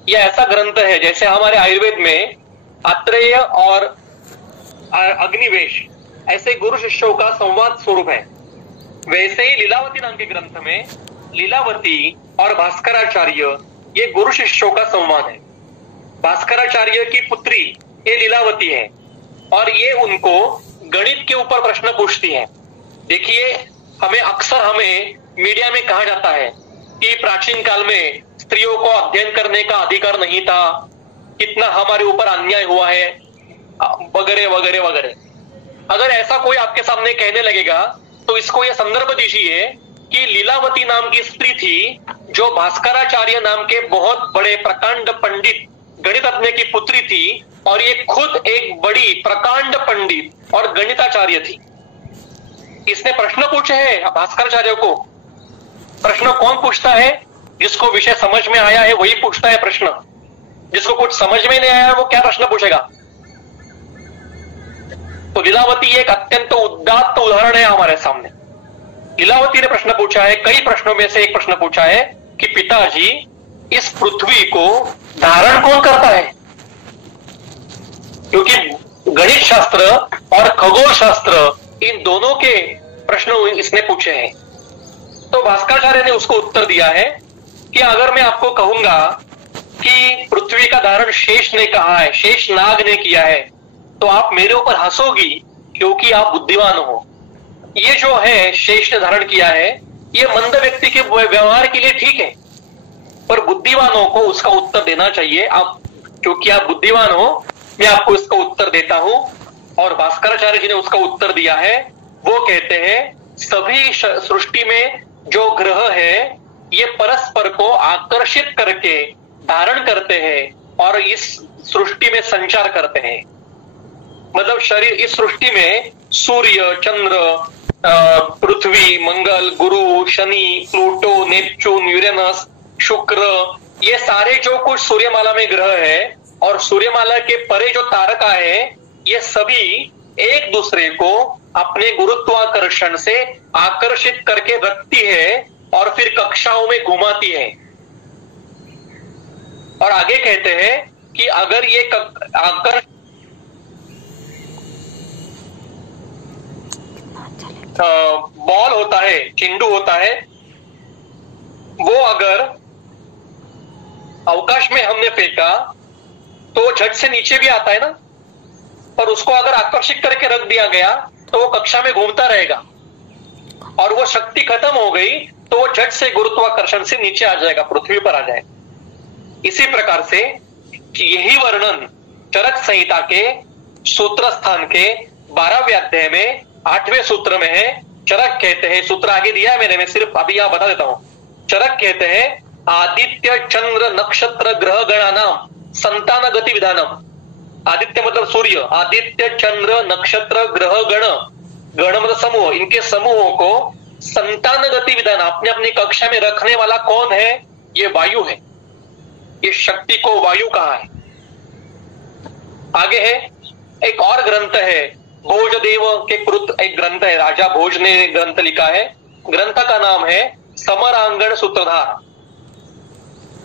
यह ऐसा ग्रंथ है जैसे हमारे आयुर्वेद में आत्रेय और अग्निवेश, ऐसे गुरु शिष्यों का संवाद स्वरूप है। वैसे ही लीलावती नाम के ग्रंथ में लीलावती और भास्कराचार्य ये गुरु शिष्यों का संवाद है। भास्कराचार्य की पुत्री ये लीलावती है और ये उनको गणित के ऊपर प्रश्न पूछती है। देखिए, हमें मीडिया में कहा जाता है कि प्राचीन काल में स्त्रियों को अध्ययन करने का अधिकार नहीं था, कितना हमारे ऊपर अन्याय हुआ है, वगैरह वगैरह वगैरह। अगर ऐसा कोई आपके सामने कहने लगेगा तो इसको यह संदर्भ दीजिए कि लीलावती नाम की स्त्री थी जो भास्कराचार्य नाम के बहुत बड़े प्रकांड पंडित गणितज्ञ की पुत्री थी और ये खुद एक बड़ी प्रकांड पंडित और गणिताचार्य थी। इसने प्रश्न पूछे हैं भास्कराचार्य को। प्रश्न कौन पूछता है? जिसको विषय समझ में आया है वही पूछता है प्रश्न। जिसको कुछ समझ में नहीं आया वो क्या प्रश्न पूछेगा? तो लीलावती एक अत्यंत उदात्त उदाहरण है हमारे सामने। लीलावती ने प्रश्न पूछा है, कई प्रश्नों में से एक प्रश्न पूछा है कि पिताजी, इस पृथ्वी को धारण कौन करता है? क्योंकि गणित शास्त्र और खगोल शास्त्र इन दोनों के प्रश्न इसने पूछे हैं। तो भास्कराचार्य ने उसको उत्तर दिया है कि अगर मैं आपको कहूंगा कि पृथ्वी का धारण शेष ने कहा है, शेष नाग ने किया है, तो आप मेरे ऊपर हंसोगी क्योंकि आप बुद्धिमान हो। ये जो है शेष ने धारण किया है, ये मंद व्यक्ति के व्यवहार के लिए ठीक है, पर बुद्धिमानों को उसका उत्तर देना चाहिए। आप, क्योंकि आप बुद्धिमान हो, मैं आपको इसका उत्तर देता हूं। और भास्कराचार्य जी ने उसका उत्तर दिया है। वो कहते हैं सभी सृष्टि में जो ग्रह है ये परस्पर को आकर्षित करके धारण करते हैं और इस सृष्टि में संचार करते हैं। मतलब शरीर, इस सृष्टि में सूर्य, चंद्र, पृथ्वी, मंगल, गुरु, शनि, प्लूटो, नेपच्यून, यूरेनस, शुक्र, ये सारे जो कुछ सूर्यमाला में ग्रह है और सूर्यमाला के परे जो तारका है, ये सभी एक दूसरे को अपने गुरुत्वाकर्षण से आकर्षित करके रखती है और फिर कक्षाओं में घुमाती है। और आगे कहते हैं कि अगर ये बॉल होता है, चिंडू होता है, वो अगर अवकाश में हमने फेंका तो झट से नीचे भी आता है ना, पर उसको अगर आकर्षित करके रख दिया गया तो वो कक्षा में घूमता रहेगा और वो शक्ति खत्म हो गई तो वो झट से गुरुत्वाकर्षण से नीचे आ जाएगा, पृथ्वी पर आ जाएगा। इसी प्रकार से यही वर्णन चरक संहिता के सूत्र स्थान के 12वें अध्याय में 8वें सूत्र में है। चरक कहते हैं, सूत्र आगे दिया है मेरे में, सिर्फ अभी यहां बता देता हूं। चरक कहते हैं आदित्य चंद्र नक्षत्र ग्रह गणानाम संतान गति विधानम। आदित्य मतलब सूर्य, आदित्य चंद्र नक्षत्र ग्रह गण, गण मतलब समूह, इनके समूहों को संतान गति विधान, अपने अपनी कक्षा में रखने वाला कौन है? ये वायु है। ये शक्ति को वायु कहा है। आगे है एक और ग्रंथ है, भोजदेव के कृत एक ग्रंथ है, राजा भोज ने ग्रंथ लिखा है। ग्रंथ का नाम है समरांगण सूत्रधार।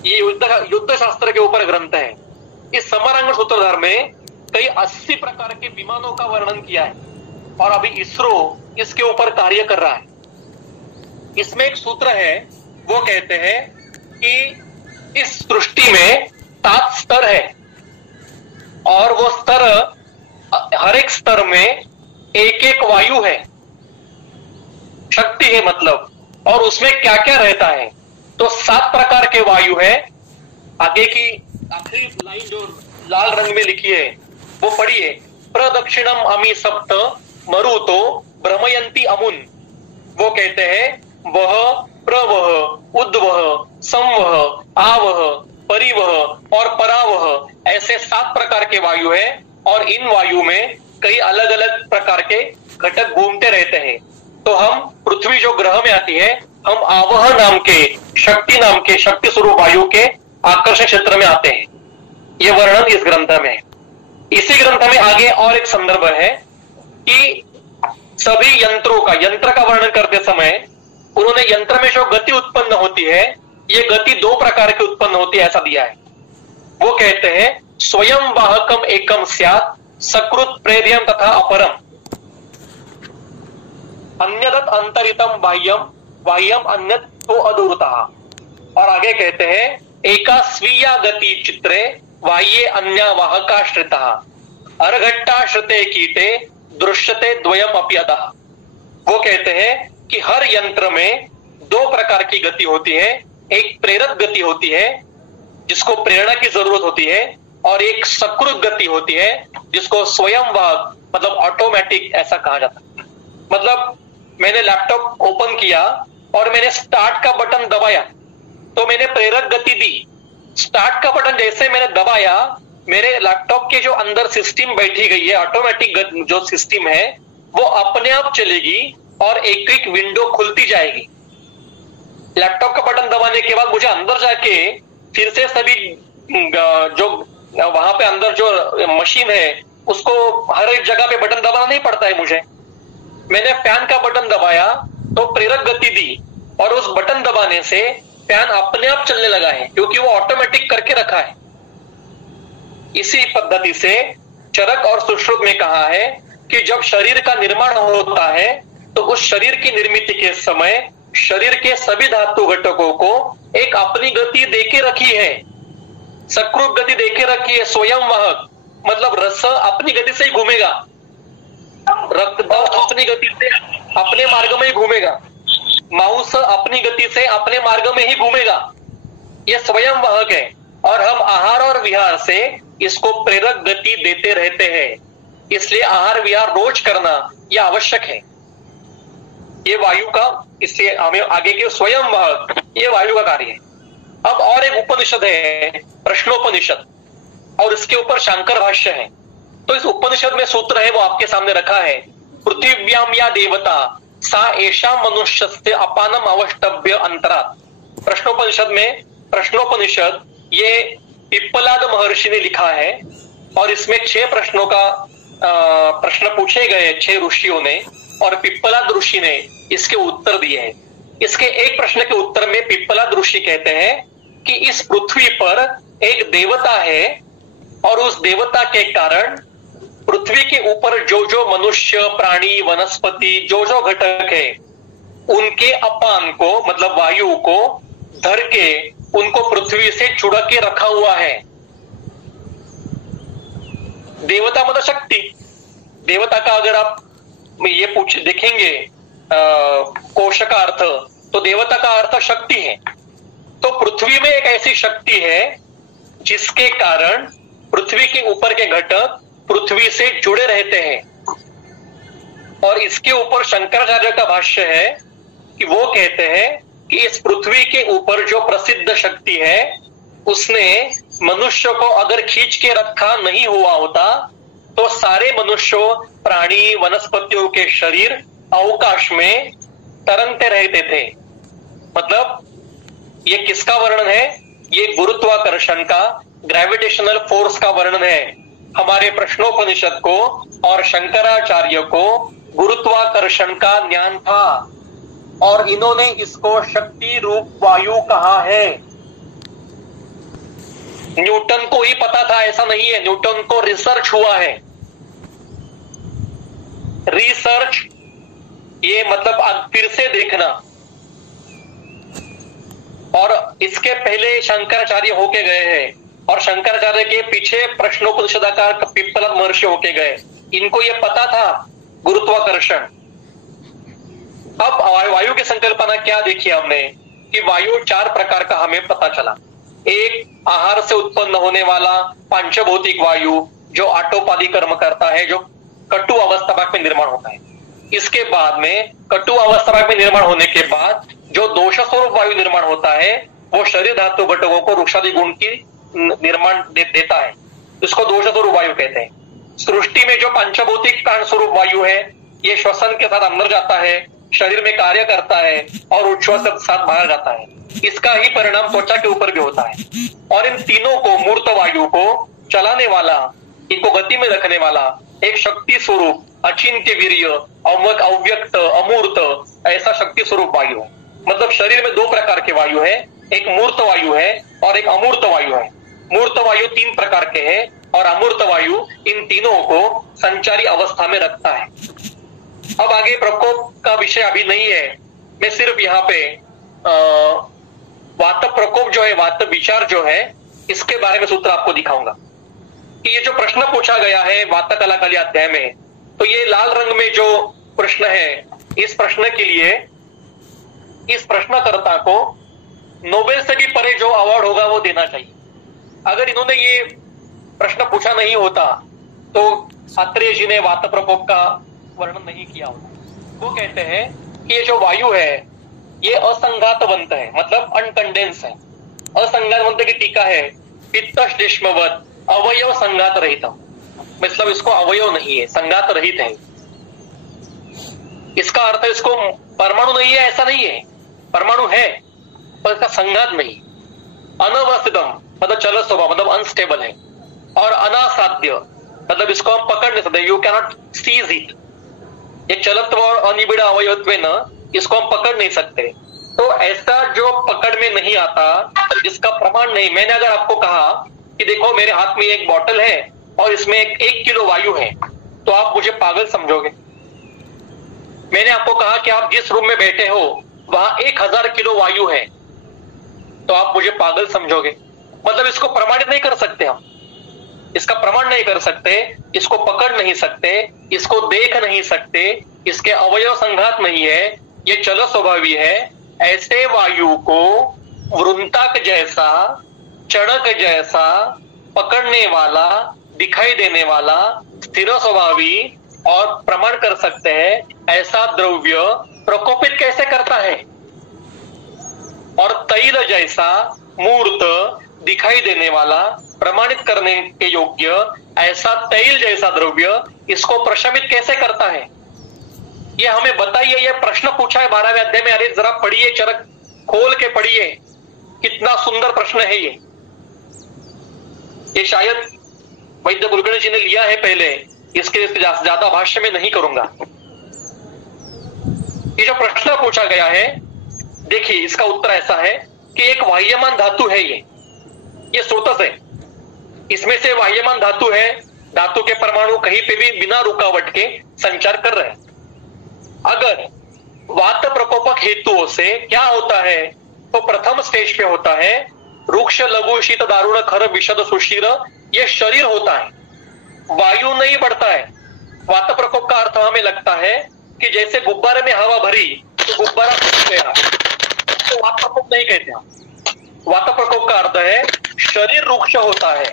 ये युद्ध शास्त्र के ऊपर ग्रंथ है। इस समरांगण सूत्रधार में कई 80 प्रकार के विमानों का वर्णन किया है और अभी इसरो इसके ऊपर कार्य कर रहा है। इसमें एक सूत्र है, वो कहते हैं कि इस सृष्टि में 7 स्तर है और वो स्तर, हर एक स्तर में एक एक वायु है, शक्ति है मतलब, और उसमें क्या क्या रहता है। तो 7 प्रकार के वायु है। आगे की आखिरी लाइन जो लाल रंग में लिखी है वो पढ़िए, प्रदक्षिणम अमी सप्त मरुतो भ्रमयंती अमुन। वो कहते हैं वह प्रवह, उद्वह, संवह, आवह, परिवह और परावह, ऐसे 7 प्रकार के वायु है और इन वायु में कई अलग अलग प्रकार के घटक घूमते रहते हैं। तो हम पृथ्वी जो ग्रह में आती है, हम आवह नाम के, शक्ति स्वरूप वायु के आकर्षण क्षेत्र में आते हैं। ये वर्णन इस ग्रंथ में है। इसी ग्रंथ में आगे और एक संदर्भ है कि सभी यंत्रों का, यंत्र का वर्णन करते समय उन्होंने यंत्र में जो गति उत्पन्न होती है, ये गति 2 प्रकार की उत्पन्न होती है, ऐसा दिया है। वो कहते हैं स्वयं वाहकम एकम स्यात् सकृत प्रेर्यम तथा अपरम। अन्यदत अंतरितम बाह्यम बाह्यम अन्यत तो अधूरतः। और आगे कहते हैं एका स्वीया गति चित्रे बाह्ये अन्य वाहकाश्रितः अर्घट्टा श्रुते कीटे दृश्यते द्वयम अप्यतः। वो कहते हैं कि हर यंत्र में दो प्रकार की गति होती है, एक प्रेरक गति होती है जिसको प्रेरणा की जरूरत होती है, और एक सकृत गति होती है जिसको स्वयं वाहक मतलब ऑटोमेटिक ऐसा कहा जाता है। मतलब मैंने लैपटॉप ओपन किया और मैंने स्टार्ट का बटन दबाया तो मैंने प्रेरक गति दी। स्टार्ट का बटन जैसे मैंने दबाया मेरे लैपटॉप के जो अंदर सिस्टम बैठी गई है ऑटोमेटिक जो सिस्टम है वो अपने आप चलेगी और एक एक विंडो खुलती जाएगी। लैपटॉप का बटन दबाने के बाद मुझे अंदर जाके फिर से सभी जो वहां पे अंदर जो मशीन है उसको हर एक जगह पे बटन दबाना नहीं पड़ता है मुझे। मैंने फैन का बटन दबाया तो प्रेरक गति दी और उस बटन दबाने से फैन अपने आप चलने लगा है क्योंकि वो ऑटोमेटिक करके रखा है। इसी पद्धति से चरक और सुश्रुत में कहा है कि जब शरीर का निर्माण होता है तो उस शरीर की निर्मित के समय शरीर के सभी धातु घटकों को एक अपनी गति देके रखी है, सकृत गति देके रखी है। स्वयं वाहक मतलब रस अपनी गति से ही घूमेगा, रक्तदाब अपनी गति से अपने मार्ग में ही घूमेगा, मांस अपनी गति से अपने मार्ग में ही घूमेगा। यह स्वयं वाहक है और हम आहार और विहार से इसको प्रेरक गति देते रहते हैं। इसलिए आहार विहार रोज करना यह आवश्यक है। ये वायु का, इससे हमें आगे के स्वयं वाहक ये वायु का कार्य है। अब और एक उपनिषद है प्रश्नोपनिषद और इसके ऊपर शंकर भाष्य है। तो इस उपनिषद में सूत्र है वो आपके सामने रखा है। पृथ्व्याम या देवता सा ऐशा मनुष्यस्य अपानम अवष्टभ्य अंतरात। प्रश्नोपनिषद में प्रश्नोपनिषद ये पिप्पलाद महर्षि ने लिखा है और इसमें 6 प्रश्नों का प्रश्न पूछे गए 6 ऋषियों ने और पिप्पलाद ऋषि ने इसके उत्तर दिए हैं। इसके एक प्रश्न के उत्तर में पिप्पलाद ऋषि कहते हैं कि इस पृथ्वी पर एक देवता है और उस देवता के कारण पृथ्वी के ऊपर जो जो मनुष्य प्राणी वनस्पति जो जो घटक है उनके अपान को मतलब वायु को धर के उनको पृथ्वी से जुड़ के रखा हुआ है। देवता मतलब शक्ति। देवता का अगर आप ये पूछ देखेंगे कोश का अर्थ तो देवता का अर्थ शक्ति है। तो पृथ्वी में एक ऐसी शक्ति है जिसके कारण पृथ्वी के ऊपर के घटक पृथ्वी से जुड़े रहते हैं। और इसके ऊपर शंकराचार्य का भाष्य है कि वो कहते हैं कि इस पृथ्वी के ऊपर जो प्रसिद्ध शक्ति है उसने मनुष्य को अगर खींच के रखा नहीं हुआ होता तो सारे मनुष्यों प्राणी वनस्पतियों के शरीर अवकाश में तरंगते रहते थे। मतलब ये किसका वर्णन है? ये गुरुत्वाकर्षण का ग्रेविटेशनल फोर्स का वर्णन है। हमारे प्रश्नोपनिषद को और शंकराचार्य को गुरुत्वाकर्षण का ज्ञान था और इन्होंने इसको शक्ति रूप वायु कहा है। न्यूटन को ही पता था ऐसा नहीं है, न्यूटन को रिसर्च हुआ है। रिसर्च ये मतलब फिर से देखना। और इसके पहले शंकराचार्य होके गए हैं और शंकराचार्य के पीछे प्रश्नोपनिषदाकार पिप्पलाद महर्षि होके गए। इनको ये पता था गुरुत्वाकर्षण। अब वायु की संकल्पना क्या देखी हमने कि वायु 4 प्रकार का हमें पता चला। एक आहार से उत्पन्न होने वाला पांचभौतिक वायु जो आटोपादी कर्म करता है, जो कटु अवस्था भाग में निर्माण होता है। इसके बाद में कटु अवस्था भाग में निर्माण होने के बाद जो दोष स्वरूप वायु निर्माण होता है वो शरीर धातु घटकों को रुक्षादि गुण की निर्माण देता है। इसको दोष स्वरूप वायु कहते हैं। सृष्टि में जो पंचभौतिक कारण स्वरूप वायु है ये श्वसन के साथ अंदर जाता है, शरीर में कार्य करता है और उच्छ्वास के साथ बाहर जाता है। इसका ही परिणाम त्वचा के ऊपर भी होता है। और इन तीनों को मूर्त वायु को चलाने वाला, इनको गति में रखने वाला एक शक्ति स्वरूप अचिंत्य वीर्य अव्यक्त अमूर्त ऐसा शक्ति स्वरूप वायु है। मतलब शरीर में 2 प्रकार के वायु है, एक मूर्त वायु है और एक अमूर्त वायु है। मूर्त वायु 3 प्रकार के हैं और अमूर्त वायु इन तीनों को संचारी अवस्था में रखता है। अब आगे प्रकोप का विषय अभी नहीं है, मैं सिर्फ यहाँ पे वात प्रकोप जो है, वात विचार जो है, इसके बारे में सूत्र आपको दिखाऊंगा कि ये जो प्रश्न पूछा गया है वात कलाकाली अध्याय में, तो ये लाल रंग में जो प्रश्न है, इस प्रश्न के लिए इस प्रश्नकर्ता को नोबेल से भी परे जो अवार्ड होगा वो देना चाहिए। अगर इन्होंने ये प्रश्न पूछा नहीं होता तो आत्रेय जी ने वात प्रकोप का वर्णन नहीं किया होता। वो कहते हैं कि ये जो वायु है ये असंघातवंत है, मतलब अनकंडेंस है। असंघातवंत की टीका है पित्त श्लेष्मवत अवयव संघात रहित, मतलब इसको अवयव नहीं है, संघात रहित है। इसका अर्थ इसको परमाणु नहीं है ऐसा नहीं है, परमाणु है पर इसका संघात नहीं। अनवस्थितम मतलब चल स्वभाव, मतलब अनस्टेबल है। और अनासाध्य मतलब इसको हम पकड़ नहीं सकते, यू कैनॉट सीज इट। ये चलत्व और अनिबिड़ अवयवत्व न, इसको हम पकड़ नहीं सकते। तो ऐसा जो पकड़ में नहीं आता, जिसका प्रमाण नहीं। मैंने अगर आपको कहा कि देखो मेरे हाथ में एक बॉटल है और इसमें 1 किलो वायु है, तो आप मुझे पागल समझोगे। मैंने आपको कहा कि आप जिस रूम में बैठे हो वहां 1000 किलो वायु है, तो आप मुझे पागल समझोगे। मतलब इसको प्रमाणित नहीं कर सकते हम, इसका प्रमाण नहीं कर सकते, इसको पकड़ नहीं सकते, इसको देख नहीं सकते, इसके अवयव संघात नहीं है, ये चल स्वभावी है। ऐसे वायु को वृंताक जैसा, चढ़क जैसा, पकड़ने वाला, दिखाई देने वाला, स्थिर स्वभावी और प्रमाण कर सकते हैं ऐसा द्रव्य प्रकोपित कैसे करता है। और तैल जैसा मूर्त, दिखाई देने वाला, प्रमाणित करने के योग्य ऐसा तैल जैसा द्रव्य इसको प्रशमित कैसे करता है, ये हमें बताइए। ये प्रश्न पूछा है 12वें अध्याय में। अरे जरा पढ़िए, चरक खोल के पढ़िए, कितना सुंदर प्रश्न है ये शायद वैद्य कुलकर्णी जी ने लिया है पहले, इसके ज्यादा भाष्य में नहीं करूंगा। ये जो प्रश्न पूछा गया है, देखिए इसका उत्तर ऐसा है कि एक वाह्यमान धातु है, ये स्रोतस है। इसमें से वाह्यमान धातु है, धातु के परमाणु कहीं पे भी बिना रुकावट के संचार कर रहे हैं। अगर वात प्रकोपक हेतुओं से क्या होता है, तो प्रथम स्टेज पे होता है रुक्ष लघु शीत दारुण खर विशद सुशीर, ये शरीर होता है, वायु नहीं बढ़ता है। वात प्रकोप का अर्थ हमें लगता है कि जैसे गुब्बारे में हवा भरी तो गुब्बारा फूट गया, तो वात प्रकोप नहीं कहते हम। वात प्रकोप का अर्थ है शरीर रुक्ष होता है,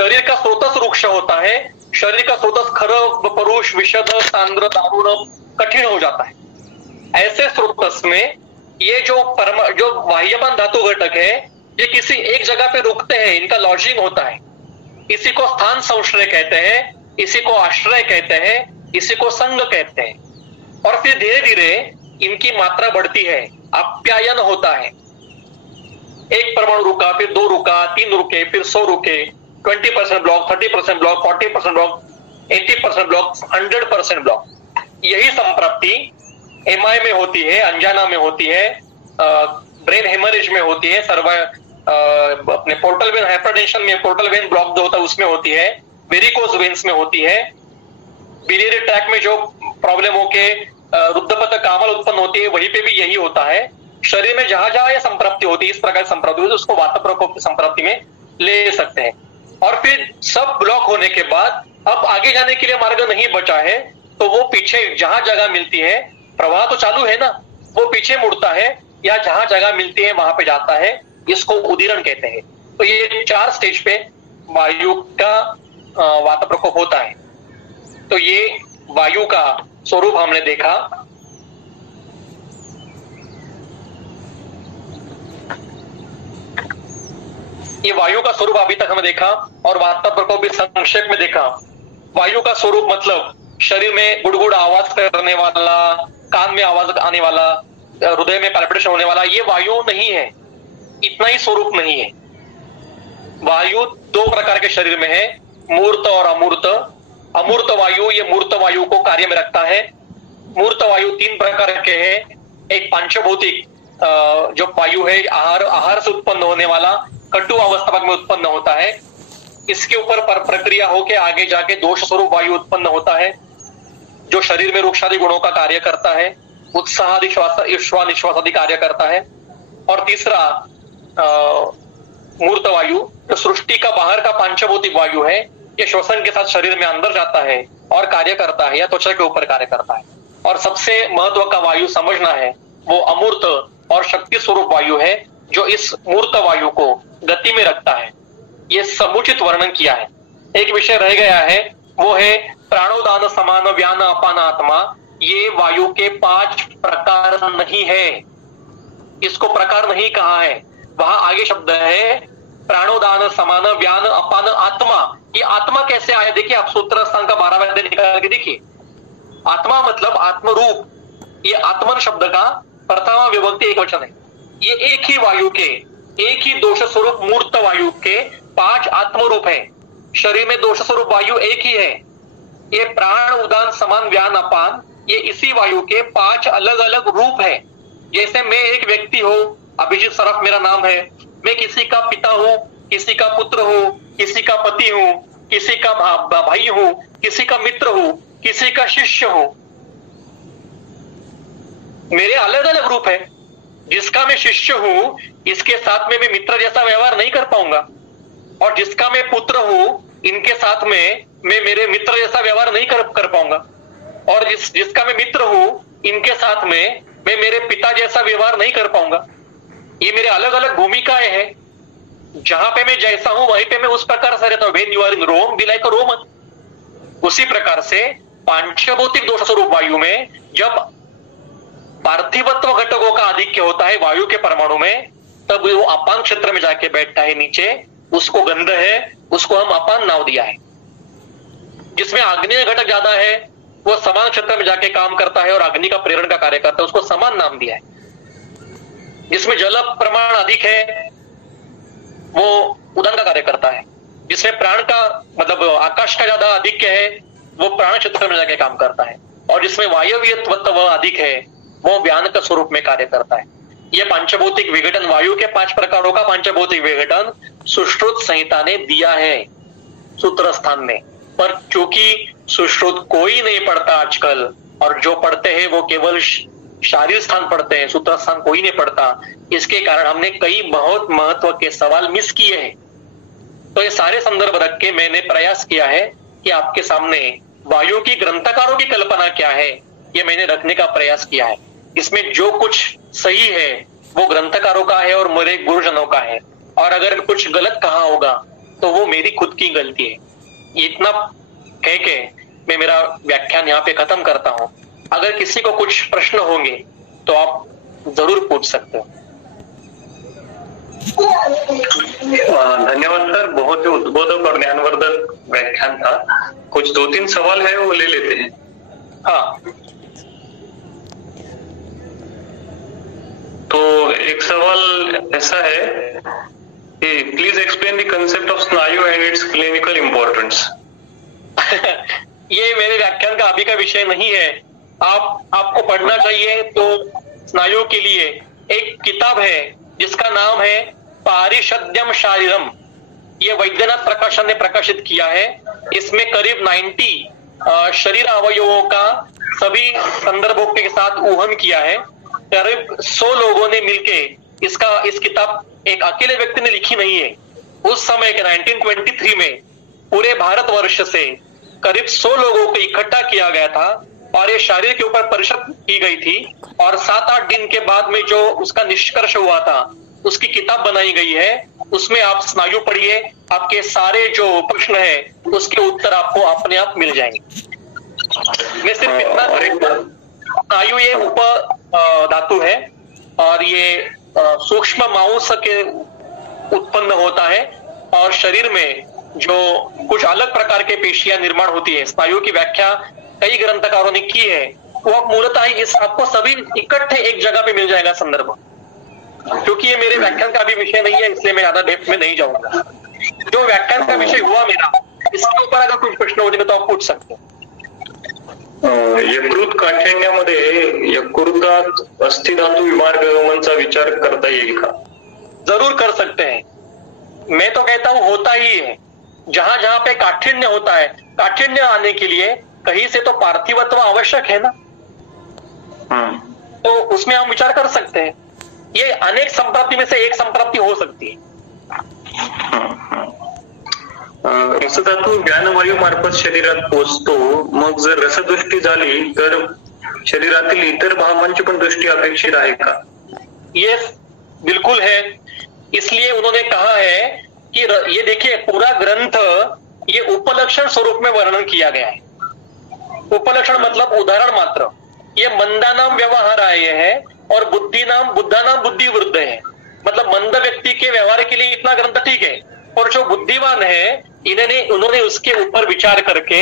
शरीर का स्रोतस रुक्ष होता है, शरीर का स्रोतस खर परुष विशद सांद्र दारुण कठिन हो जाता है। ऐसे स्रोतस में ये जो वाह्यमान धातु घटक है, ये किसी एक जगह पे रुकते हैं, इनका लॉजिंग होता है। इसी को स्थान संश्रय कहते हैं, इसी को आश्रय कहते हैं, इसी को संग कहते हैं। और फिर धीरे धीरे इनकी मात्रा बढ़ती है, आप्यायन होता है। एक परमाणु रुका, फिर 2 रुका, 3 रुके, फिर 100 रुके, 20% block, 30% block, 40% block, 80% block, 100% block. यही संप्राप्ति एमआई में होती है, अंजाना में होती है, ब्रेन हेमरेज में होती है, अपने पोर्टल वेन हाइपरटेंशन में पोर्टल वेन ब्लॉक जो होता है उसमें होती है, वेरिकोज वेन्स में होती है, बिलियरी ट्रैक में जो प्रॉब्लम होके रुद्धपथ कामल उत्पन्न होती है वहीं पे भी यही होता है। शरीर में जहां जहां यह संप्राप्ति होती है, इस प्रकार संप्राप्ति होती है, उसको वात प्रकोप की संप्राप्ति में ले सकते हैं। और फिर सब ब्लॉक होने के बाद अब आगे जाने के लिए मार्ग नहीं बचा है, तो वो पीछे जहां जगह मिलती है, प्रवाह तो चालू है ना, वो पीछे मुड़ता है या जहां जगह मिलती है वहां पे जाता है, इसको उदीरण कहते हैं। तो ये 4 स्टेज पे वायु का वात प्रकोप होता है। तो ये वायु का स्वरूप हमने देखा। ये वायु का स्वरूप अभी तक हमने देखा और वात प्रकोप भी संक्षेप में देखा। वायु का स्वरूप मतलब शरीर में गुड़गुड़ आवाज करने वाला, कान में आवाज आने वाला, हृदय में पैल्पिटेशन होने वाला, ये वायु नहीं है, इतना ही स्वरूप नहीं है। वायु 2 प्रकार के शरीर में है, मूर्त और अमूर्त। अमूर्त वायु ये मूर्त वायु को कार्य में रखता है। मूर्त वायु 3 प्रकार के हैं। एक पांचभौतिक जो वायु है, आहार से उत्पन्न होने वाला, कटु अवस्था में उत्पन्न होता है, इसके ऊपर प्रक्रिया होके आगे जाके दोष स्वरूप वायु उत्पन्न होता है। जो शरीर में रूक्षादि गुणों का कार्य करता है, उत्साह ईश्वानिश्वास आदि कार्य करता है। और तीसरा मूर्त वायु, जो सृष्टि का बाहर का पांचभौतिक वायु है, ये श्वसन के साथ शरीर में अंदर जाता है और कार्य करता है या त्वचा के ऊपर कार्य करता है। और सबसे महत्व का वायु समझना है, वो अमूर्त और शक्ति स्वरूप वायु है, जो इस मूर्त वायु को गति में रखता है। ये समुचित वर्णन किया है। एक विषय रह गया है, वो है प्राणोदान समान व्यान अपान आत्मा। ये वायु के 5 प्रकार नहीं है, इसको प्रकार नहीं कहा है। वहां आगे शब्द है प्राणोदान समान व्यान अपान आत्मा। ये आत्मा कैसे आया? देखिए आप सूत्र स्थान का 12वां अध्याय निकाल के देखिए। आत्मा मतलब आत्मरूप। ये आत्मन शब्द का प्रथमा विभक्ति एक वचन है। ये एक ही वायु के, एक ही दोष स्वरूप मूर्त वायु के 5 आत्मरूप है। शरीर में दोष स्वरूप वायु एक ही है। ये प्राण उदान समान व्यान अपान, ये इसी वायु के 5 अलग अलग रूप है। जैसे मैं एक व्यक्ति हूं, अभिजीत सरफ मेरा नाम है, मैं किसी का पिता हूं, किसी का पुत्र हूं, किसी का पति हूं, किसी का भाई हूं, किसी का मित्र हूं, किसी का शिष्य हूं। मेरे अलग अलग रूप है। जिसका मैं शिष्य हूं, इसके साथ में मैं मित्र जैसा व्यवहार नहीं कर पाऊंगा, और जिसका मैं पुत्र हूं, इनके साथ में मैं मेरे मित्र जैसा व्यवहार नहीं कर पाऊंगा, और जिसका मैं मित्र हूं, इनके साथ में मैं मेरे पिता जैसा व्यवहार नहीं कर पाऊंगा। ये मेरे अलग अलग भूमिकाएं हैं। जहां पे मैं जैसा हूं वहीं पे मैं उस प्रकार से रहता हूं। When you are in Rome be like a Roman. उसी प्रकार से पांचभौतिक दोष स्वरूप वायु में जब पार्थिवत्व घटकों का आधिक्य होता है वायु के परमाणु में, तब वो अपान क्षेत्र में जाके बैठता है नीचे। उसको गंध है, उसको हम अपान नाम दिया है। जिसमें आग्नेय घटक ज्यादा है, वो समान क्षेत्र में जाके काम करता है और अग्नि का प्रेरण का कार्य करता है, उसको समान नाम दिया है। जिसमें जल प्रमाण अधिक है, वो उदन का कार्य करता है। जिसमें प्राण का मतलब आकाश का ज्यादा अधिक है, वो प्राण क्षेत्र में जाके काम करता है। और जिसमें वायव्यत्व अधिक है, वो व्यान का स्वरूप में कार्य करता है। ये पांचभौतिक विघटन, वायु के 5 प्रकारों का पांचभौतिक विघटन सुश्रुत संहिता ने दिया है सूत्र स्थान में। पर क्योंकि सुश्रुत कोई नहीं पढ़ता आजकल, और जो पढ़ते हैं वो केवल शारीर स्थान पढ़ते हैं, सूत्र स्थान कोई नहीं पढ़ता, इसके कारण हमने कई बहुत महत्व के सवाल मिस किए हैं। तो ये सारे संदर्भ रख के मैंने प्रयास किया है कि आपके सामने वायु की ग्रंथकारों की कल्पना क्या है, ये मैंने रखने का प्रयास किया है। इसमें जो कुछ सही है वो ग्रंथकारों का है और मेरे गुरुजनों का है, और अगर कुछ गलत कहा होगा तो वो मेरी खुद की गलती है। इतना कह के मैं मेरा व्याख्यान यहाँ पे खत्म करता हूँ। अगर किसी को कुछ प्रश्न होंगे तो आप जरूर पूछ सकते हो। धन्यवाद सर, बहुत ही उद्बोधक और ज्ञानवर्धक व्याख्यान था। कुछ 2-3 सवाल है वो ले लेते हैं। हाँ, तो एक सवाल ऐसा है कि please explain the concept of स्नायु एंड इट्स क्लिनिकल इंपॉर्टेंस। ये मेरे व्याख्यान का अभी का विषय नहीं है। आपको पढ़ना चाहिए तो स्नायु के लिए एक किताब है जिसका नाम है पारिषद्यम शारीरम। ये वैद्यनाथ प्रकाशन ने प्रकाशित किया है। इसमें करीब 90 शरीर अवयवों का सभी संदर्भों के साथ ऊहन किया है। करीब 100 लोगों ने मिलके इस किताब एक अकेले व्यक्ति ने लिखी नहीं है। उस समय के 1923 में पूरे भारतवर्ष से करीब 100 लोगों को इकट्ठा किया गया था और ये शरीर के ऊपर परिषद की गई थी, और 7-8 दिन के बाद में जो उसका निष्कर्ष हुआ था उसकी किताब बनाई गई है। उसमें आप स्नायु पढ़िए, आपके सारे जो प्रश्न है उसके उत्तर आपको अपने आप मिल जाएंगे। मैं सिर्फ इतना, स्नायु ये उप धातु है और ये सूक्ष्म मांस के उत्पन्न होता है, और शरीर में जो कुछ अलग प्रकार के पेशियां निर्माण होती है। स्नायु की व्याख्या कई ग्रंथकारों ने की है। वो मूलतः इस आपको सभी इकट्ठे एक जगह पे मिल जाएगा संदर्भ। क्योंकि ये मेरे व्याख्यान का भी विषय नहीं है, इसलिए मैं ज्यादा डेप्थ में नहीं जाऊंगा। जो व्याख्यान का विषय हुआ मेरा, इसके ऊपर अगर कुछ प्रश्न होते तो आप पूछ सकते हैं। यकृत काठिण्यामध्ये यकृतात अस्थिधातू विमार्गमनचा विचार करता येईल का? जरूर कर सकते हैं। मैं तो कहता हूं होता ही है। जहां जहां पे काठिन्य होता है, काठिन्य आने के लिए कहीं से तो पार्थिवत्व आवश्यक है ना, तो उसमें हम विचार कर सकते हैं। ये अनेक संप्राप्ति में से एक संप्राप्ति हो सकती है। रसधातू ज्ञानवायू मार्फत शरीरात पोचतो, मग जर रसदृष्टी झाली तर शरीरातील इतर भावांची पण दृष्टी अपेक्षित आहे का? ये बिल्कुल है। इसलिए उन्होंने कहा है कि ये देखिए पूरा ग्रंथ ये उपलक्षण स्वरूप में वर्णन किया गया है। उपलक्षण मतलब उदाहरण मात्र। ये मंदानाम व्यवहार आए है और बुद्धानाम बुद्धि वृद्ध है, मतलब मंद व्यक्ति के व्यवहार के लिए इतना ग्रंथ ठीक है, और जो बुद्धिमान है उन्होंने उसके ऊपर विचार करके,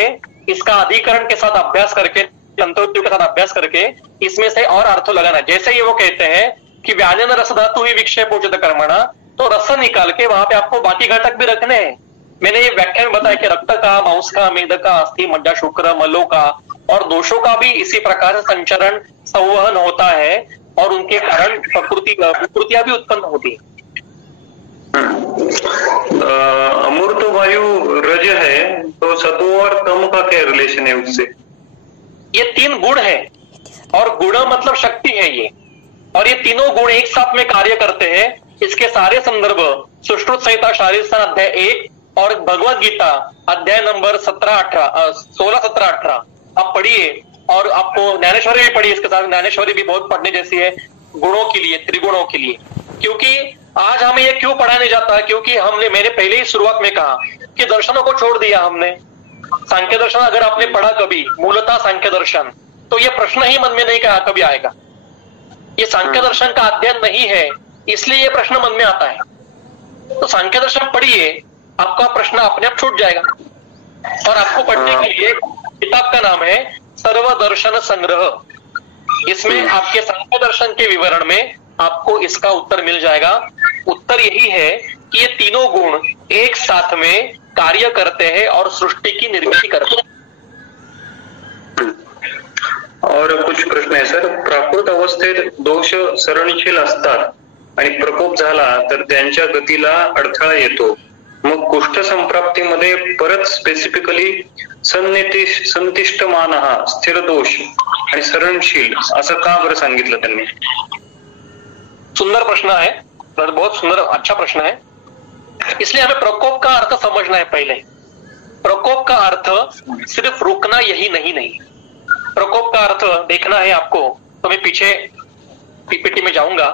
इसका अधिकरण के साथ अभ्यास करके, अंतोक्तियों के साथ अभ्यास करके इसमें से और अर्थ लगाना। जैसे ये वो कहते हैं कि व्याजन रस धातु ही विक्षेपोचित कर्मणा, तो रस निकाल के वहां पे आपको बाकी घटक भी रखने हैं। मैंने ये व्याख्या में बताया कि रक्त का, मांस का, मेद का, अस्थि, मज्जा, शुक्र, मलों का और दोषों का भी इसी प्रकार से संचरण संवहन होता है और उनके कारण विकृतियां भी उत्पन्न होती है। अमूर्त वायु रज है, तो सत्व और तम का क्या रिलेशन है उससे? ये 3 गुण है और गुण मतलब शक्ति है ये, और ये तीनों गुण एक साथ में कार्य करते हैं। इसके सारे संदर्भ सुश्रुत संहिता शारीरस्थान अध्याय 1 और भगवत गीता अध्याय नंबर 16, 17, 18 आप पढ़िए, और आपको ज्ञानेश्वरी भी पढ़िए। इसके साथ ज्ञानेश्वरी भी बहुत पढ़ने जैसी है गुणों के लिए, त्रिगुणों के लिए। क्योंकि आज हमें ये क्यों पढ़ाया नहीं जाता है? क्योंकि मैंने पहले ही शुरुआत में कहा कि दर्शनों को छोड़ दिया हमने। सांख्य दर्शन अगर आपने पढ़ा कभी, मूलतः सांख्य दर्शन, तो ये प्रश्न ही मन में नहीं कहा कभी आएगा। ये सांख्य दर्शन का अध्ययन नहीं है, इसलिए ये प्रश्न मन में आता है। तो सांख्य दर्शन पढ़िए, आपका प्रश्न अपने आप छूट जाएगा। और आपको पढ़ने के लिए किताब का नाम है सर्वदर्शन संग्रह। इसमें आपके सांख्य दर्शन के विवरण में आपको इसका उत्तर मिल जाएगा। उत्तर यही है कि ये तीनों गुण एक साथ में कार्य करते हैं और सृष्टि की निर्मिती करते हैं। और कुछ प्रश्न आहे सर, प्राकृत अवस्थेत दोष सरणशील असतात आणि प्रकोप झाला तर त्यांच्या गतीला अडथळा येतो, मग कुष्ठ संप्राप्तीमध्ये परत स्पेसिफिकली संतिष्ठमान स्थिर दोष आणि सरणशील असं का बरं सांगितलं त्यांनी? सुंदर प्रश्न है, बहुत सुंदर अच्छा प्रश्न है। इसलिए हमें प्रकोप का अर्थ समझना है। पहले प्रकोप का अर्थ सिर्फ रुकना यही नहीं, प्रकोप का अर्थ देखना है आपको। तो मैं पीछे पीपीटी में जाऊंगा।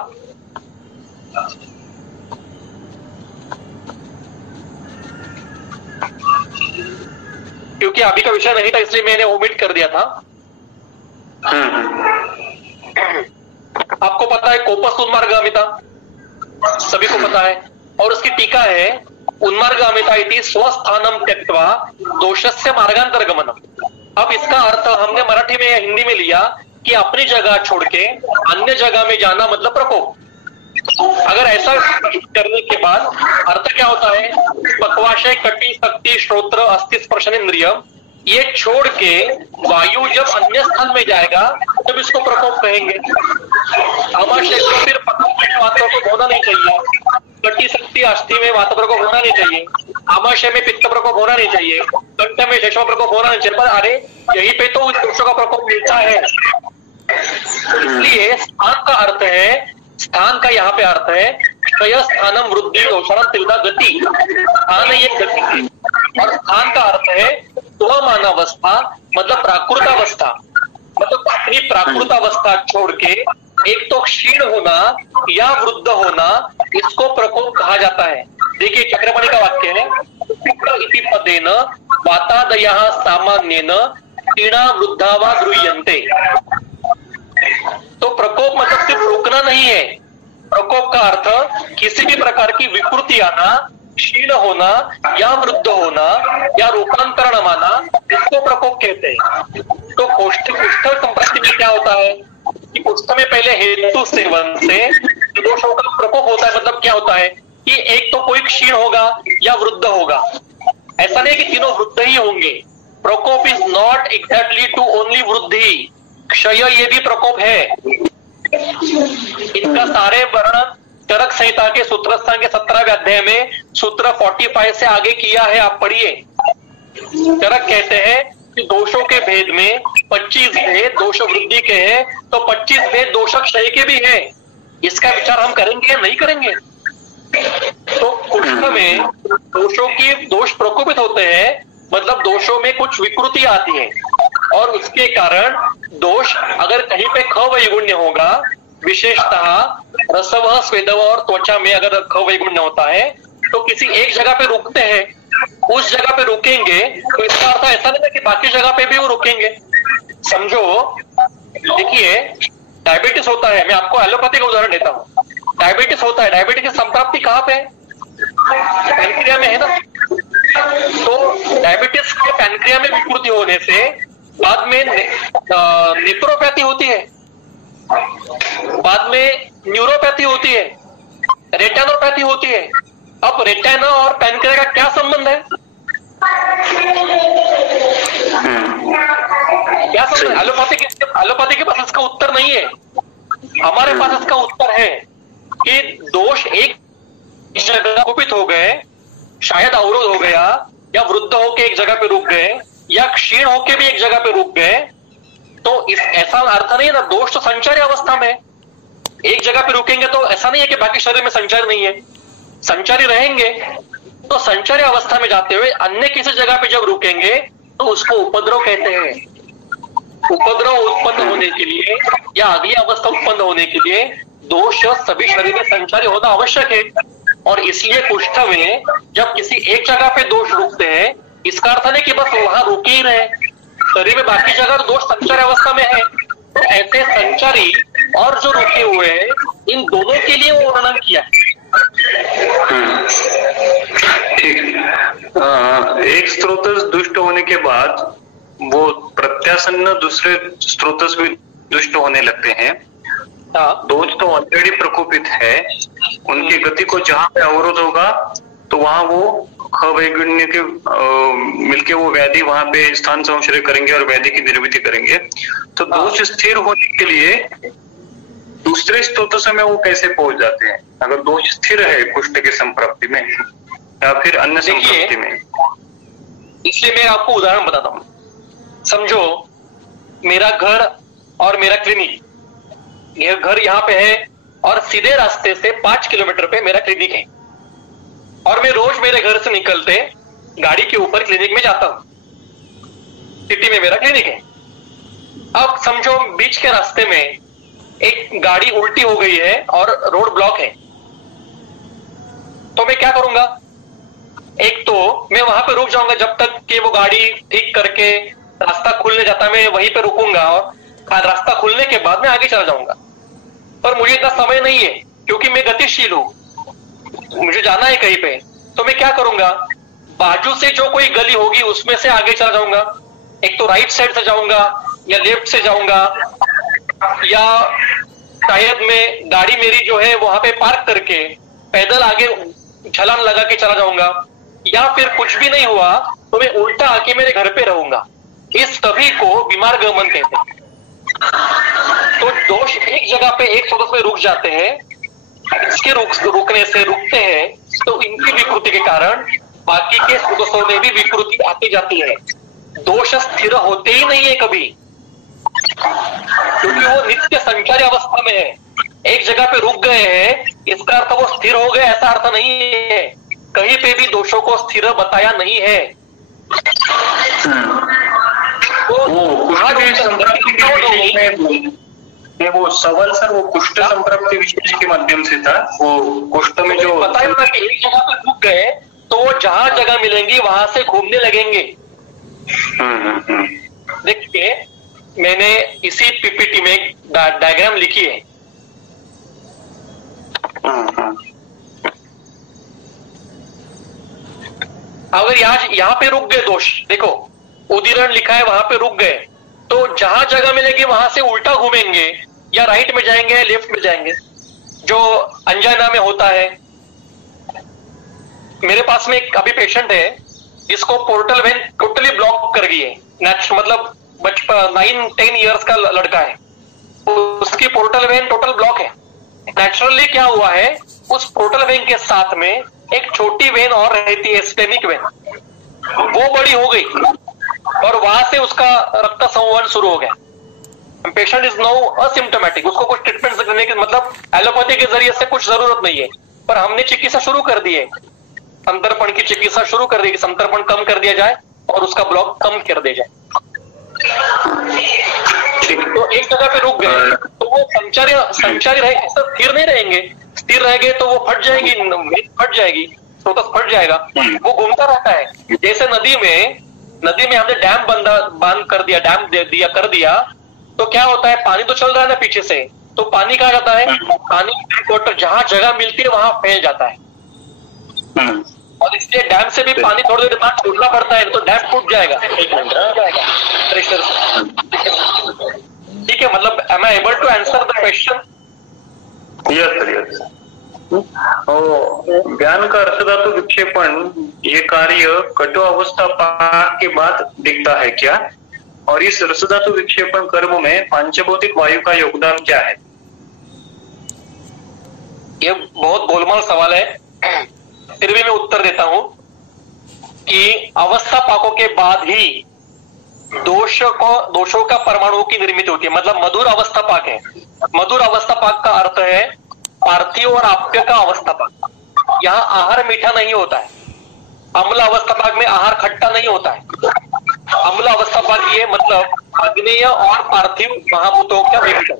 क्योंकि अभी का विषय नहीं था इसलिए मैंने ओमिट कर दिया था। आपको पता है कोपस उन्मार्गामिता, सभी को पता है, और उसकी टीका है उन्मार्गामिता इति स्वस्थानम त्यक्त्वा दोषस्य मार्गांतरगमनम। अब इसका अर्थ हमने मराठी में या हिंदी में लिया कि अपनी जगह छोड़ के अन्य जगह में जाना मतलब प्रकोप। अगर ऐसा करने के बाद अर्थ क्या होता है? पक्वाशय, कटी, शक्ति, श्रोत्र, अस्थि, स्पर्शन इंद्रिय, ये छोड़ के वायु जब अन्य स्थान में जाएगा तब इसको प्रकोप कहेंगे। आमाशय को फिर वातावरण को होना नहीं चाहिए, कटी, शक्ति, अस्थि में वातावरण को होना नहीं चाहिए, आमाशय में पित्त प्रकोप होना नहीं चाहिए, कंठ में शेषम प्रकोप होना नहीं चाहिए। पर अरे यहीं पे तो उस दोषों का प्रकोप मिलता है। इसलिए स्थान का अर्थ है, स्थान का यहाँ पे अर्थ है क्षय स्थानम वृद्धि दोषाणाम त्रिविधा गति। स्थान ये गति, और स्थान का अर्थ है स्वमानावस्था मतलब प्राकृतावस्था, मतलब अपनी प्राकृतावस्था छोड़ के एक तो क्षीण होना या वृद्ध होना, इसको प्रकोप कहा जाता है। देखिए चक्रपाणी का वाक्य है इति पदेन वातादयः सामान्येन क्षीणा वृद्धा वा गृह्यन्ते। तो प्रकोप मतलब सिर्फ रुकना नहीं है, प्रकोप का अर्थ किसी भी प्रकार की विकृति आना, क्षीण होना या वृद्ध होना या रूपांतरण आना, इसको प्रकोप कहते हैं। तो कुष्ठ संप्राप्ति में क्या होता है कि कुष्ठ में पहले हेतु सेवन से दोषों का प्रकोप होता है। मतलब क्या होता है कि एक तो कोई क्षीण होगा या वृद्ध होगा, ऐसा नहीं कि तीनों वृद्ध ही होंगे। प्रकोप is not exactly to only वृद्धि, क्षय ये भी प्रकोप है। इनका सारे वर्णन चरक संहिता के सूत्रस्थान के 17वें अध्याय में सूत्र 45 से आगे किया है, आप पढ़िए। चरक कहते हैं कि दोषों के भेद में 25 भेद दोष वृद्धि के हैं, तो 25 भेद दोष क्षय के भी हैं। इसका विचार हम करेंगे या नहीं करेंगे? तो कुष्ठ में दोषों की दोष प्रकोपित होते हैं, मतलब दोषों में कुछ विकृति आती है, और उसके कारण दोष अगर कहीं पे ख वैगुण्य होगा, विशेषतः रसव स्वेदव और त्वचा में अगर ख वैगुण्य होता है, तो किसी एक जगह पे रुकते हैं, उस जगह पे रुकेंगे, तो इसका अर्थ ऐसा नहीं है कि बाकी जगह पे भी वो रुकेंगे। समझो, देखिए डायबिटीज होता है, मैं आपको एलोपैथी का उदाहरण देता हूँ। डायबिटीज होता है, डायबिटीज की संप्राप्ति कहाँ पे है? पैनक्रिया में है ना। तो डायबिटीज के पैनक्रिया में विकृति होने से बाद में नेफ्रोपैथी होती है, बाद में न्यूरोपैथी होती है, रेटिनोपैथी होती है। अब रेटिना और पैनक्रिया का क्या संबंध है? क्या संबंध? एलोपैथी के पास इसका उत्तर नहीं है, हमारे पास इसका उत्तर है कि दोष एक जगह कुपित हो गए, शायद अवरोध हो गया, या वृद्ध होके एक जगह पे रुक गए, या क्षीण होके भी एक जगह पे रुक गए, तो इस ऐसा अर्थ नहीं है ना, दोष तो संचारी अवस्था में। एक जगह पे रुकेंगे तो ऐसा नहीं है कि बाकी शरीर में संचार नहीं है, संचारी रहेंगे। तो संचारी अवस्था में जाते हुए अन्य किसी जगह पे जब रुकेंगे तो उसको उपद्रव कहते हैं। उपद्रव उत्पन्न होने के लिए या अगली अवस्था उत्पन्न होने के लिए दोष सभी शरीर में संचारी होना आवश्यक है। और इसलिए कुष्ठ में जब किसी एक जगह पे दोष रुकते हैं, इसका अर्थ नहीं कि बस वहां रुके ही रहे, शरीर में बाकी जगह दोष संचारी अवस्था में है। तो ऐसे संचारी और जो रुके हुए हैं, इन दोनों के लिए वो वर्णन किया है। ठीक। एक स्रोतस दुष्ट होने के बाद वो प्रत्यासन्न दूसरे स्रोतस भी दुष्ट होने लगते हैं। दोष तो ऑलरेडी प्रकोपित है, उनकी गति को जहां पे अवरोध होगा तो वहां वो ख वैगुण्य के मिलके वो व्याधि वहां पे स्थान संश्रय करेंगे और व्याधि की निर्मिति करेंगे। तो दोष स्थिर होने के लिए दूसरे स्रोत में वो कैसे पहुंच जाते हैं, अगर दोष स्थिर है कुष्ठ के संप्राप्ति में या फिर अन्य संप्राप्ति में? इसलिए मैं आपको उदाहरण बताता हूं। समझो मेरा घर और मेरा क्लिनिक, ये घर यहाँ पे है और सीधे रास्ते से 5 किलोमीटर पे मेरा क्लिनिक है, और मैं रोज मेरे घर से निकलते गाड़ी के ऊपर क्लिनिक में जाता हूं। सिटी में मेरा क्लिनिक है। अब समझो बीच के रास्ते में एक गाड़ी उल्टी हो गई है और रोड ब्लॉक है, तो मैं क्या करूंगा? एक तो मैं वहां पे रुक जाऊंगा जब तक कि वो गाड़ी ठीक करके रास्ता खुलने जाता, मैं वहीं पे रुकूंगा और रास्ता खुलने के बाद मैं आगे चला जाऊंगा। पर मुझे इतना समय नहीं है क्योंकि मैं गतिशील हूं, मुझे जाना है कहीं पे, तो मैं क्या करूंगा? बाजू से जो कोई गली होगी उसमें से आगे चला जाऊंगा। एक तो राइट साइड से जाऊंगा या लेफ्ट से जाऊंगा, या शायद मैं गाड़ी मेरी जो है वहां पे पार्क करके पैदल आगे छलांग लगा के चला जाऊंगा, या फिर कुछ भी नहीं हुआ तो मैं उल्टा आके मेरे घर पे रहूंगा। इस सभी को बीमार गमन कहते हैं। तो दोष एक जगह पे एक स्रोत में रुक जाते हैं, इसके रुकने से रुकते हैं, तो इनकी विकृति के कारण बाकी के स्रोतों में भी विकृति आती जाती है। दोष स्थिर होते ही नहीं है कभी, क्योंकि वो नित्य संचारी अवस्था में है। एक जगह पे रुक गए हैं, इसका अर्थ वो स्थिर हो गए ऐसा अर्थ नहीं है। कहीं पे भी दोषों को स्थिर बताया नहीं है। वो सवाल सर वो कुष्ठ संप्राप्ति विशेष के माध्यम से था। वो कुष्ठ में जो बताया ना कि एक जगह पे रुक गए तो वो जहां जगह मिलेंगी वहां से घूमने लगेंगे। देखिए मैंने इसी पीपीटी में एक डायग्राम लिखी है। अगर यहाँ पे रुक गए दोष, देखो उदीरण लिखा है, वहां पे रुक गए तो जहां जगह मिलेगी वहां से उल्टा घूमेंगे, या राइट में जाएंगे लेफ्ट में जाएंगे, जो अंजाना में होता है। मेरे पास में एक अभी पेशेंट है जिसको पोर्टल वेन टोटली ब्लॉक कर गई है। मतलब 9-10 इयर्स का लड़का है, उसकी पोर्टल वेन टोटल ब्लॉक है। नेचुरली क्या हुआ है, उस पोर्टल वेन के साथ में एक छोटी वेन और रहती है, स्टेमिक वेन, वो बड़ी हो गई। और वहां से उसका रक्त संवहन शुरू हो गया। पेशेंट इज नाउ असिम्टोमेटिक, उसको कुछ ट्रीटमेंट करने की मतलब एलोपैथी के जरिए से कुछ जरूरत नहीं है, पर हमने चिकित्सा शुरू कर दी है, संतर्पण की चिकित्सा शुरू कर दी कि संतर्पण कम कर दिया जाए और उसका ब्लॉक कम कर दिया जाए। तो एक जगह पे रुक गए तो वो संचारी रहे, स्थिर नहीं रहेंगे, स्थिर रहेंगे तो वो फट जाएगी, फट जाएगी, स्रोतस फट जाएगा, वो घूमता रहता है। जैसे नदी में हमने डैम बांध कर दिया, डैम कर दिया, तो क्या होता है, पानी तो चल रहा है ना पीछे से, तो पानी कहाँ जाता है, पानी बैक वाटर जहां जगह मिलती है वहां फैल जाता है, और इसलिए डैम से भी पानी थोड़ी देर बाद छोड़ना पड़ता है, तो डैम टूट जाएगा, एक मिनट प्रेशर। ठीक है, मतलब am I able to answer the question? Yes sir, yes. ज्ञान का अर्धधातु विक्षेपण ये कार्य कटु अवस्था पाक के बाद दिखता है क्या, और इस रसधातु विक्षेपण कर्म में पांचभौतिक वायु का योगदान क्या है? ये बहुत गोलमाल सवाल है, फिर भी मैं उत्तर देता हूं कि अवस्था पाकों के बाद ही दोषों का परमाणु की निर्मित होती है। मतलब मधुर अवस्था पाक है, मधुर अवस्था पाक का अर्थ है पार्थिव और आप्य का अवस्था पाक। यहाँ आहार मीठा नहीं होता है, अम्ल अवस्था पाक में आहार खट्टा नहीं होता है। अम्ल अवस्था पाक ये मतलब आग्नेय और पार्थिव महाभूतों का विघटन,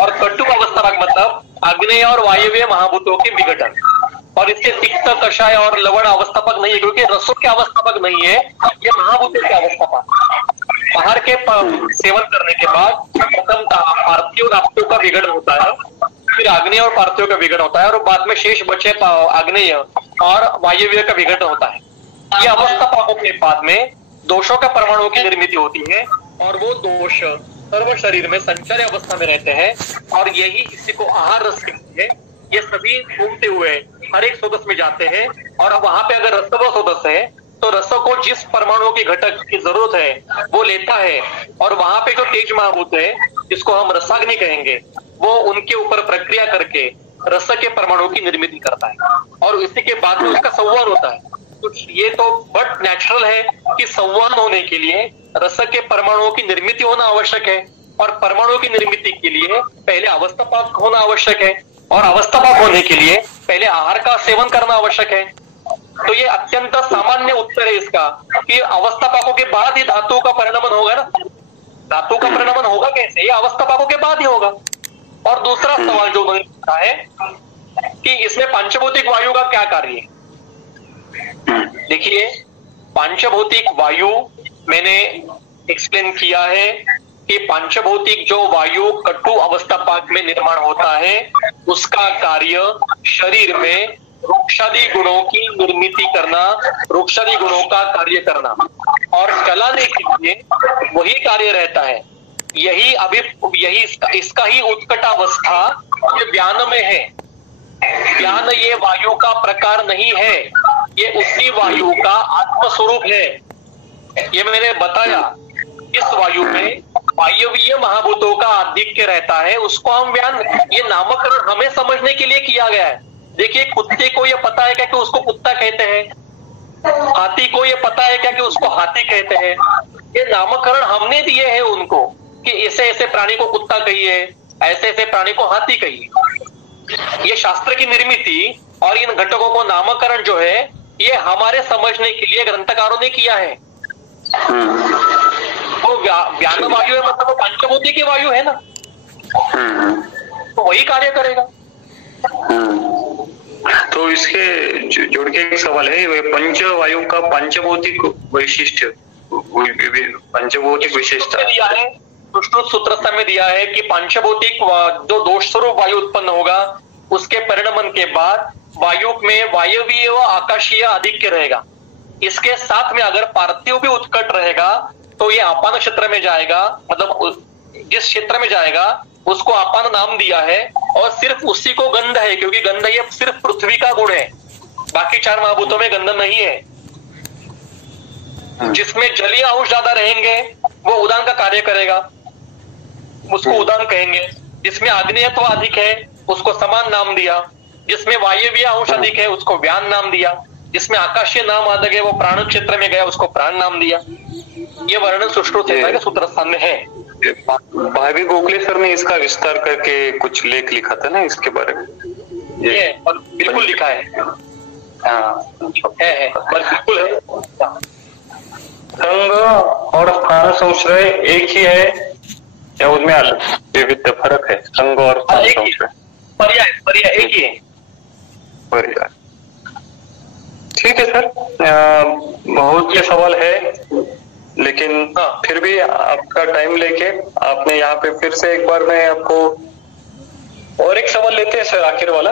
और कटु अवस्था पाक मतलब आग्नेय और वायव्य महाभूतों के विघटन। और इसके तिक्त, कषाय और लवण अवस्था पाक नहीं है, क्योंकि रसों के अवस्था पाक नहीं है, ये महाभूतों के अवस्था पाक। आहार के सेवन करने के बाद प्रथम पार्थिव और आप्यों का विघटन होता है, फिर आग्नेय और पार्थिव का विघटन होता है, और बाद में शेष बचे आग्नेय और वायव्य का विघटन होता है। ये अवस्था पाकों के बाद में दोषों का परमाणुओं की निर्मित होती है, और वो दोष सर्व शरीर में संचारी अवस्था में रहते हैं, और यही इसी को आहार रस कहते हैं। ये सभी घूमते हुए हर एक स्रोत में जाते हैं, और वहां पे अगर रसव स्रोत है तो रसों को जिस परमाणुओं की घटक की जरूरत है वो लेता है, और वहां पे जो तेज महाभूत है जिसको हम रसाग्नि कहेंगे, वो उनके ऊपर प्रक्रिया करके रस के परमाणुओं की निर्मित करता है, और इसी के बाद में उसका संवहन होता है। कुछ ये तो बट नेचुरल है कि संवहन होने के लिए रस के परमाणुओं की निर्मित होना आवश्यक है, और परमाणुओं की निर्मित के लिए पहले अवस्था पाक होना आवश्यक है, और अवस्था पाक होने के लिए पहले आहार का सेवन करना आवश्यक है। तो ये अत्यंत सामान्य उत्तर है इसका कि अवस्था पाकों के बाद ही धातु का परिणमन होगा ना। धातु का परिणमन होगा कैसे, ये अवस्था पाकों के बाद ही होगा। और दूसरा सवाल जो उन्होंने पूछा है कि इसमें पांचभौतिक वायु का क्या कार्य है। देखिए, पांचभौतिक वायु मैंने एक्सप्लेन किया है कि पांचभौतिक जो वायु कटु अवस्था पाक में निर्माण होता है, उसका कार्य शरीर में रोक्षादि गुणों की निर्मित करना, रोक्षादि गुणों का कार्य करना, और चलाने के लिए वही कार्य रहता है। यही इसका ही उत्कटावस्था ये व्यान में है। व्यान ये वायु का प्रकार नहीं है, ये उसी वायु का आत्मस्वरूप है। ये मैंने बताया, इस वायु में वायवीय महाभूतों का आधिक्य रहता है, उसको हम व्यान, ये नामकरण हमें समझने के लिए किया गया है। देखिए, कुत्ते को ये पता है क्या कि उसको कुत्ता कहते हैं, हाथी को ये पता है क्या कि उसको हाथी कहते हैं। ये नामकरण हमने दिए हैं उनको कि ऐसे ऐसे प्राणी को कुत्ता कहिए, ऐसे ऐसे प्राणी को हाथी कहिए। ये शास्त्र की निर्मिति और इन घटकों को नामकरण जो है ये हमारे समझने के लिए ग्रंथकारों ने किया है। वो व्यान वायु है, मतलब वो पंचभूति की वायु है ना, तो वही कार्य करेगा। तो इसके जोड़ के एक सवाल है, पंच वायु का पंचभौतिक वैशिष्ट, पंचभौतिक विशेषता दिया है, सुश्रुत सूत्रस्थ में दिया है कि पांचभौतिक जो दोष स्वरूप वायु उत्पन्न होगा उसके परिणमन के बाद वायु में वायवीय व आकाशीय आधिक्य रहेगा। इसके साथ में अगर पार्थिव भी उत्कट रहेगा तो ये अपान क्षेत्र में जाएगा, मतलब जिस क्षेत्र में जाएगा उसको अपान नाम दिया है, और सिर्फ उसी को गंध है, क्योंकि गंध ये सिर्फ पृथ्वी का गुण है, बाकी चार महाभूतों में गंध नहीं है। जिसमें जलीय अंश ज्यादा रहेंगे वो उदान का कार्य करेगा, उसको उदान कहेंगे। जिसमें आग्नेयत्व अधिक है उसको समान नाम दिया, जिसमें वायवीय अंश अधिक है उसको व्यान नाम दिया। जिसमें आकाशीय नाम आ गए, वो प्राण क्षेत्र में गया, उसको प्राण नाम दिया। ये वर्णन सुश्रुत के सूत्र स्थान में है। भावी गोखले सर ने इसका विस्तार करके कुछ लेख लिखा था ना इसके बारे में। ये और बिल्कुल लिखा है। हाँ है बिल्कुल है। संघ और स्थान संश्रय एक ही है या उनमें अलग विविध फर्क है? संघ और स्थान संश्रय पर्याय एक ही है। पर्याय ठीक है सर। बहुत से सवाल है, लेकिन फिर भी आपका टाइम लेके आपने यहाँ पे फिर से एक बार मैं आपको और एक सवाल लेते हैं सर, आखिर वाला।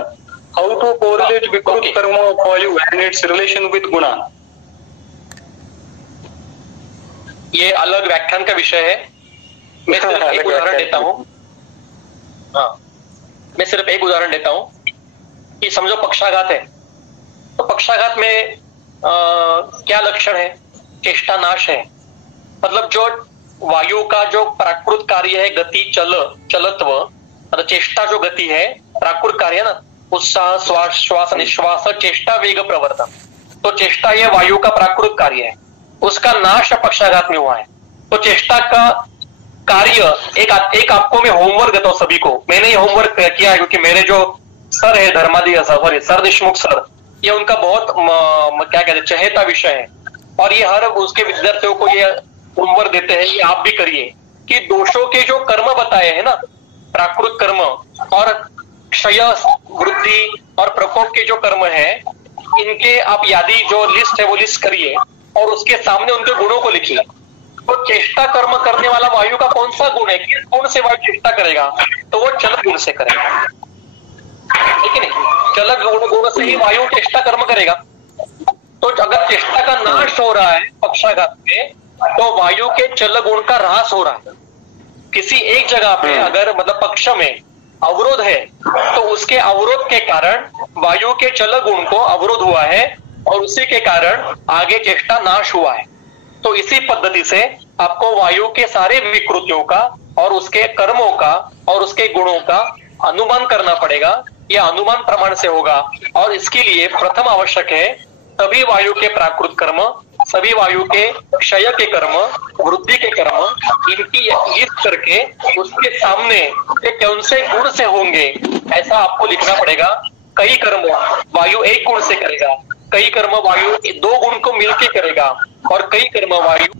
हाउ टू कोरिलेट विकृत कर्म ऑफ वायु एंड इट्स रिलेशन विद गुणा। ये अलग व्याख्यान का विषय है। मैं सिर्फ एक उदाहरण देता हूँ। मैं सिर्फ एक उदाहरण देता हूँ कि समझो पक्षाघात है, तो पक्षाघात में क्या लक्षण है? चेष्टा नाश है। मतलब जो वायु का जो प्राकृत कार्य है, गति चलत्व, मतलब चेष्टा जो गति है, प्राकृत कार्य ना, उत्साह, श्वास निश्वास, चेष्टा वेग प्रवर्तन, तो चेष्टा ये वायु का प्राकृत कार्य है, उसका नाश पक्षाघात में हुआ है। तो चेष्टा का कार्य एक आपको मैं होमवर्क देता हूं सभी को। मैंने ये होमवर्क किया है क्योंकि मेरे जो सर है सर देशमुख सर, ये उनका बहुत क्या कहते हैं चहेता विषय है, और ये हर उसके विद्यार्थियों को ये होमवर्क देते हैं, ये आप भी करिए कि दोषों के जो कर्म बताए हैं ना, प्राकृत कर्म और क्षय, वृद्धि और प्रकोप के जो कर्म है, इनके आप यादी जो लिस्ट है वो लिस्ट करिए और उसके सामने उनके गुणों को लिखिए। तो चेष्टा कर्म करने वाला वायु का कौन सा गुण है, किस गुण से वायु चेष्टा करेगा? तो वो चल गुण से करेगा, ठीक है नहीं? चल गुण से ही वायु चेष्टा कर्म करेगा। तो अगर चेष्टा का नाश हो रहा है पक्षाघात में, तो वायु के चल गुण का ह्रास हो रहा है। किसी एक जगह पे अगर मतलब पक्ष में अवरोध है, तो उसके अवरोध के कारण वायु के चल गुण को अवरोध हुआ है और उसी के कारण आगे चेष्टा नाश हुआ है। तो इसी पद्धति से आपको वायु के सारे विकृतियों का और उसके कर्मों का और उसके गुणों का अनुमान करना पड़ेगा। यह अनुमान प्रमाण से होगा, और इसके लिए प्रथम आवश्यक है सभी वायु के प्राकृत कर्म, सभी वायु के क्षय के कर्म, वृद्धि के कर्म, इनकी लिस्ट करके उसके सामने कौन से गुण से होंगे ऐसा आपको लिखना पड़ेगा। कई कर्म वायु एक गुण से करेगा, कई कर्म वायु दो गुण को मिलके करेगा, और कई कर्म वायु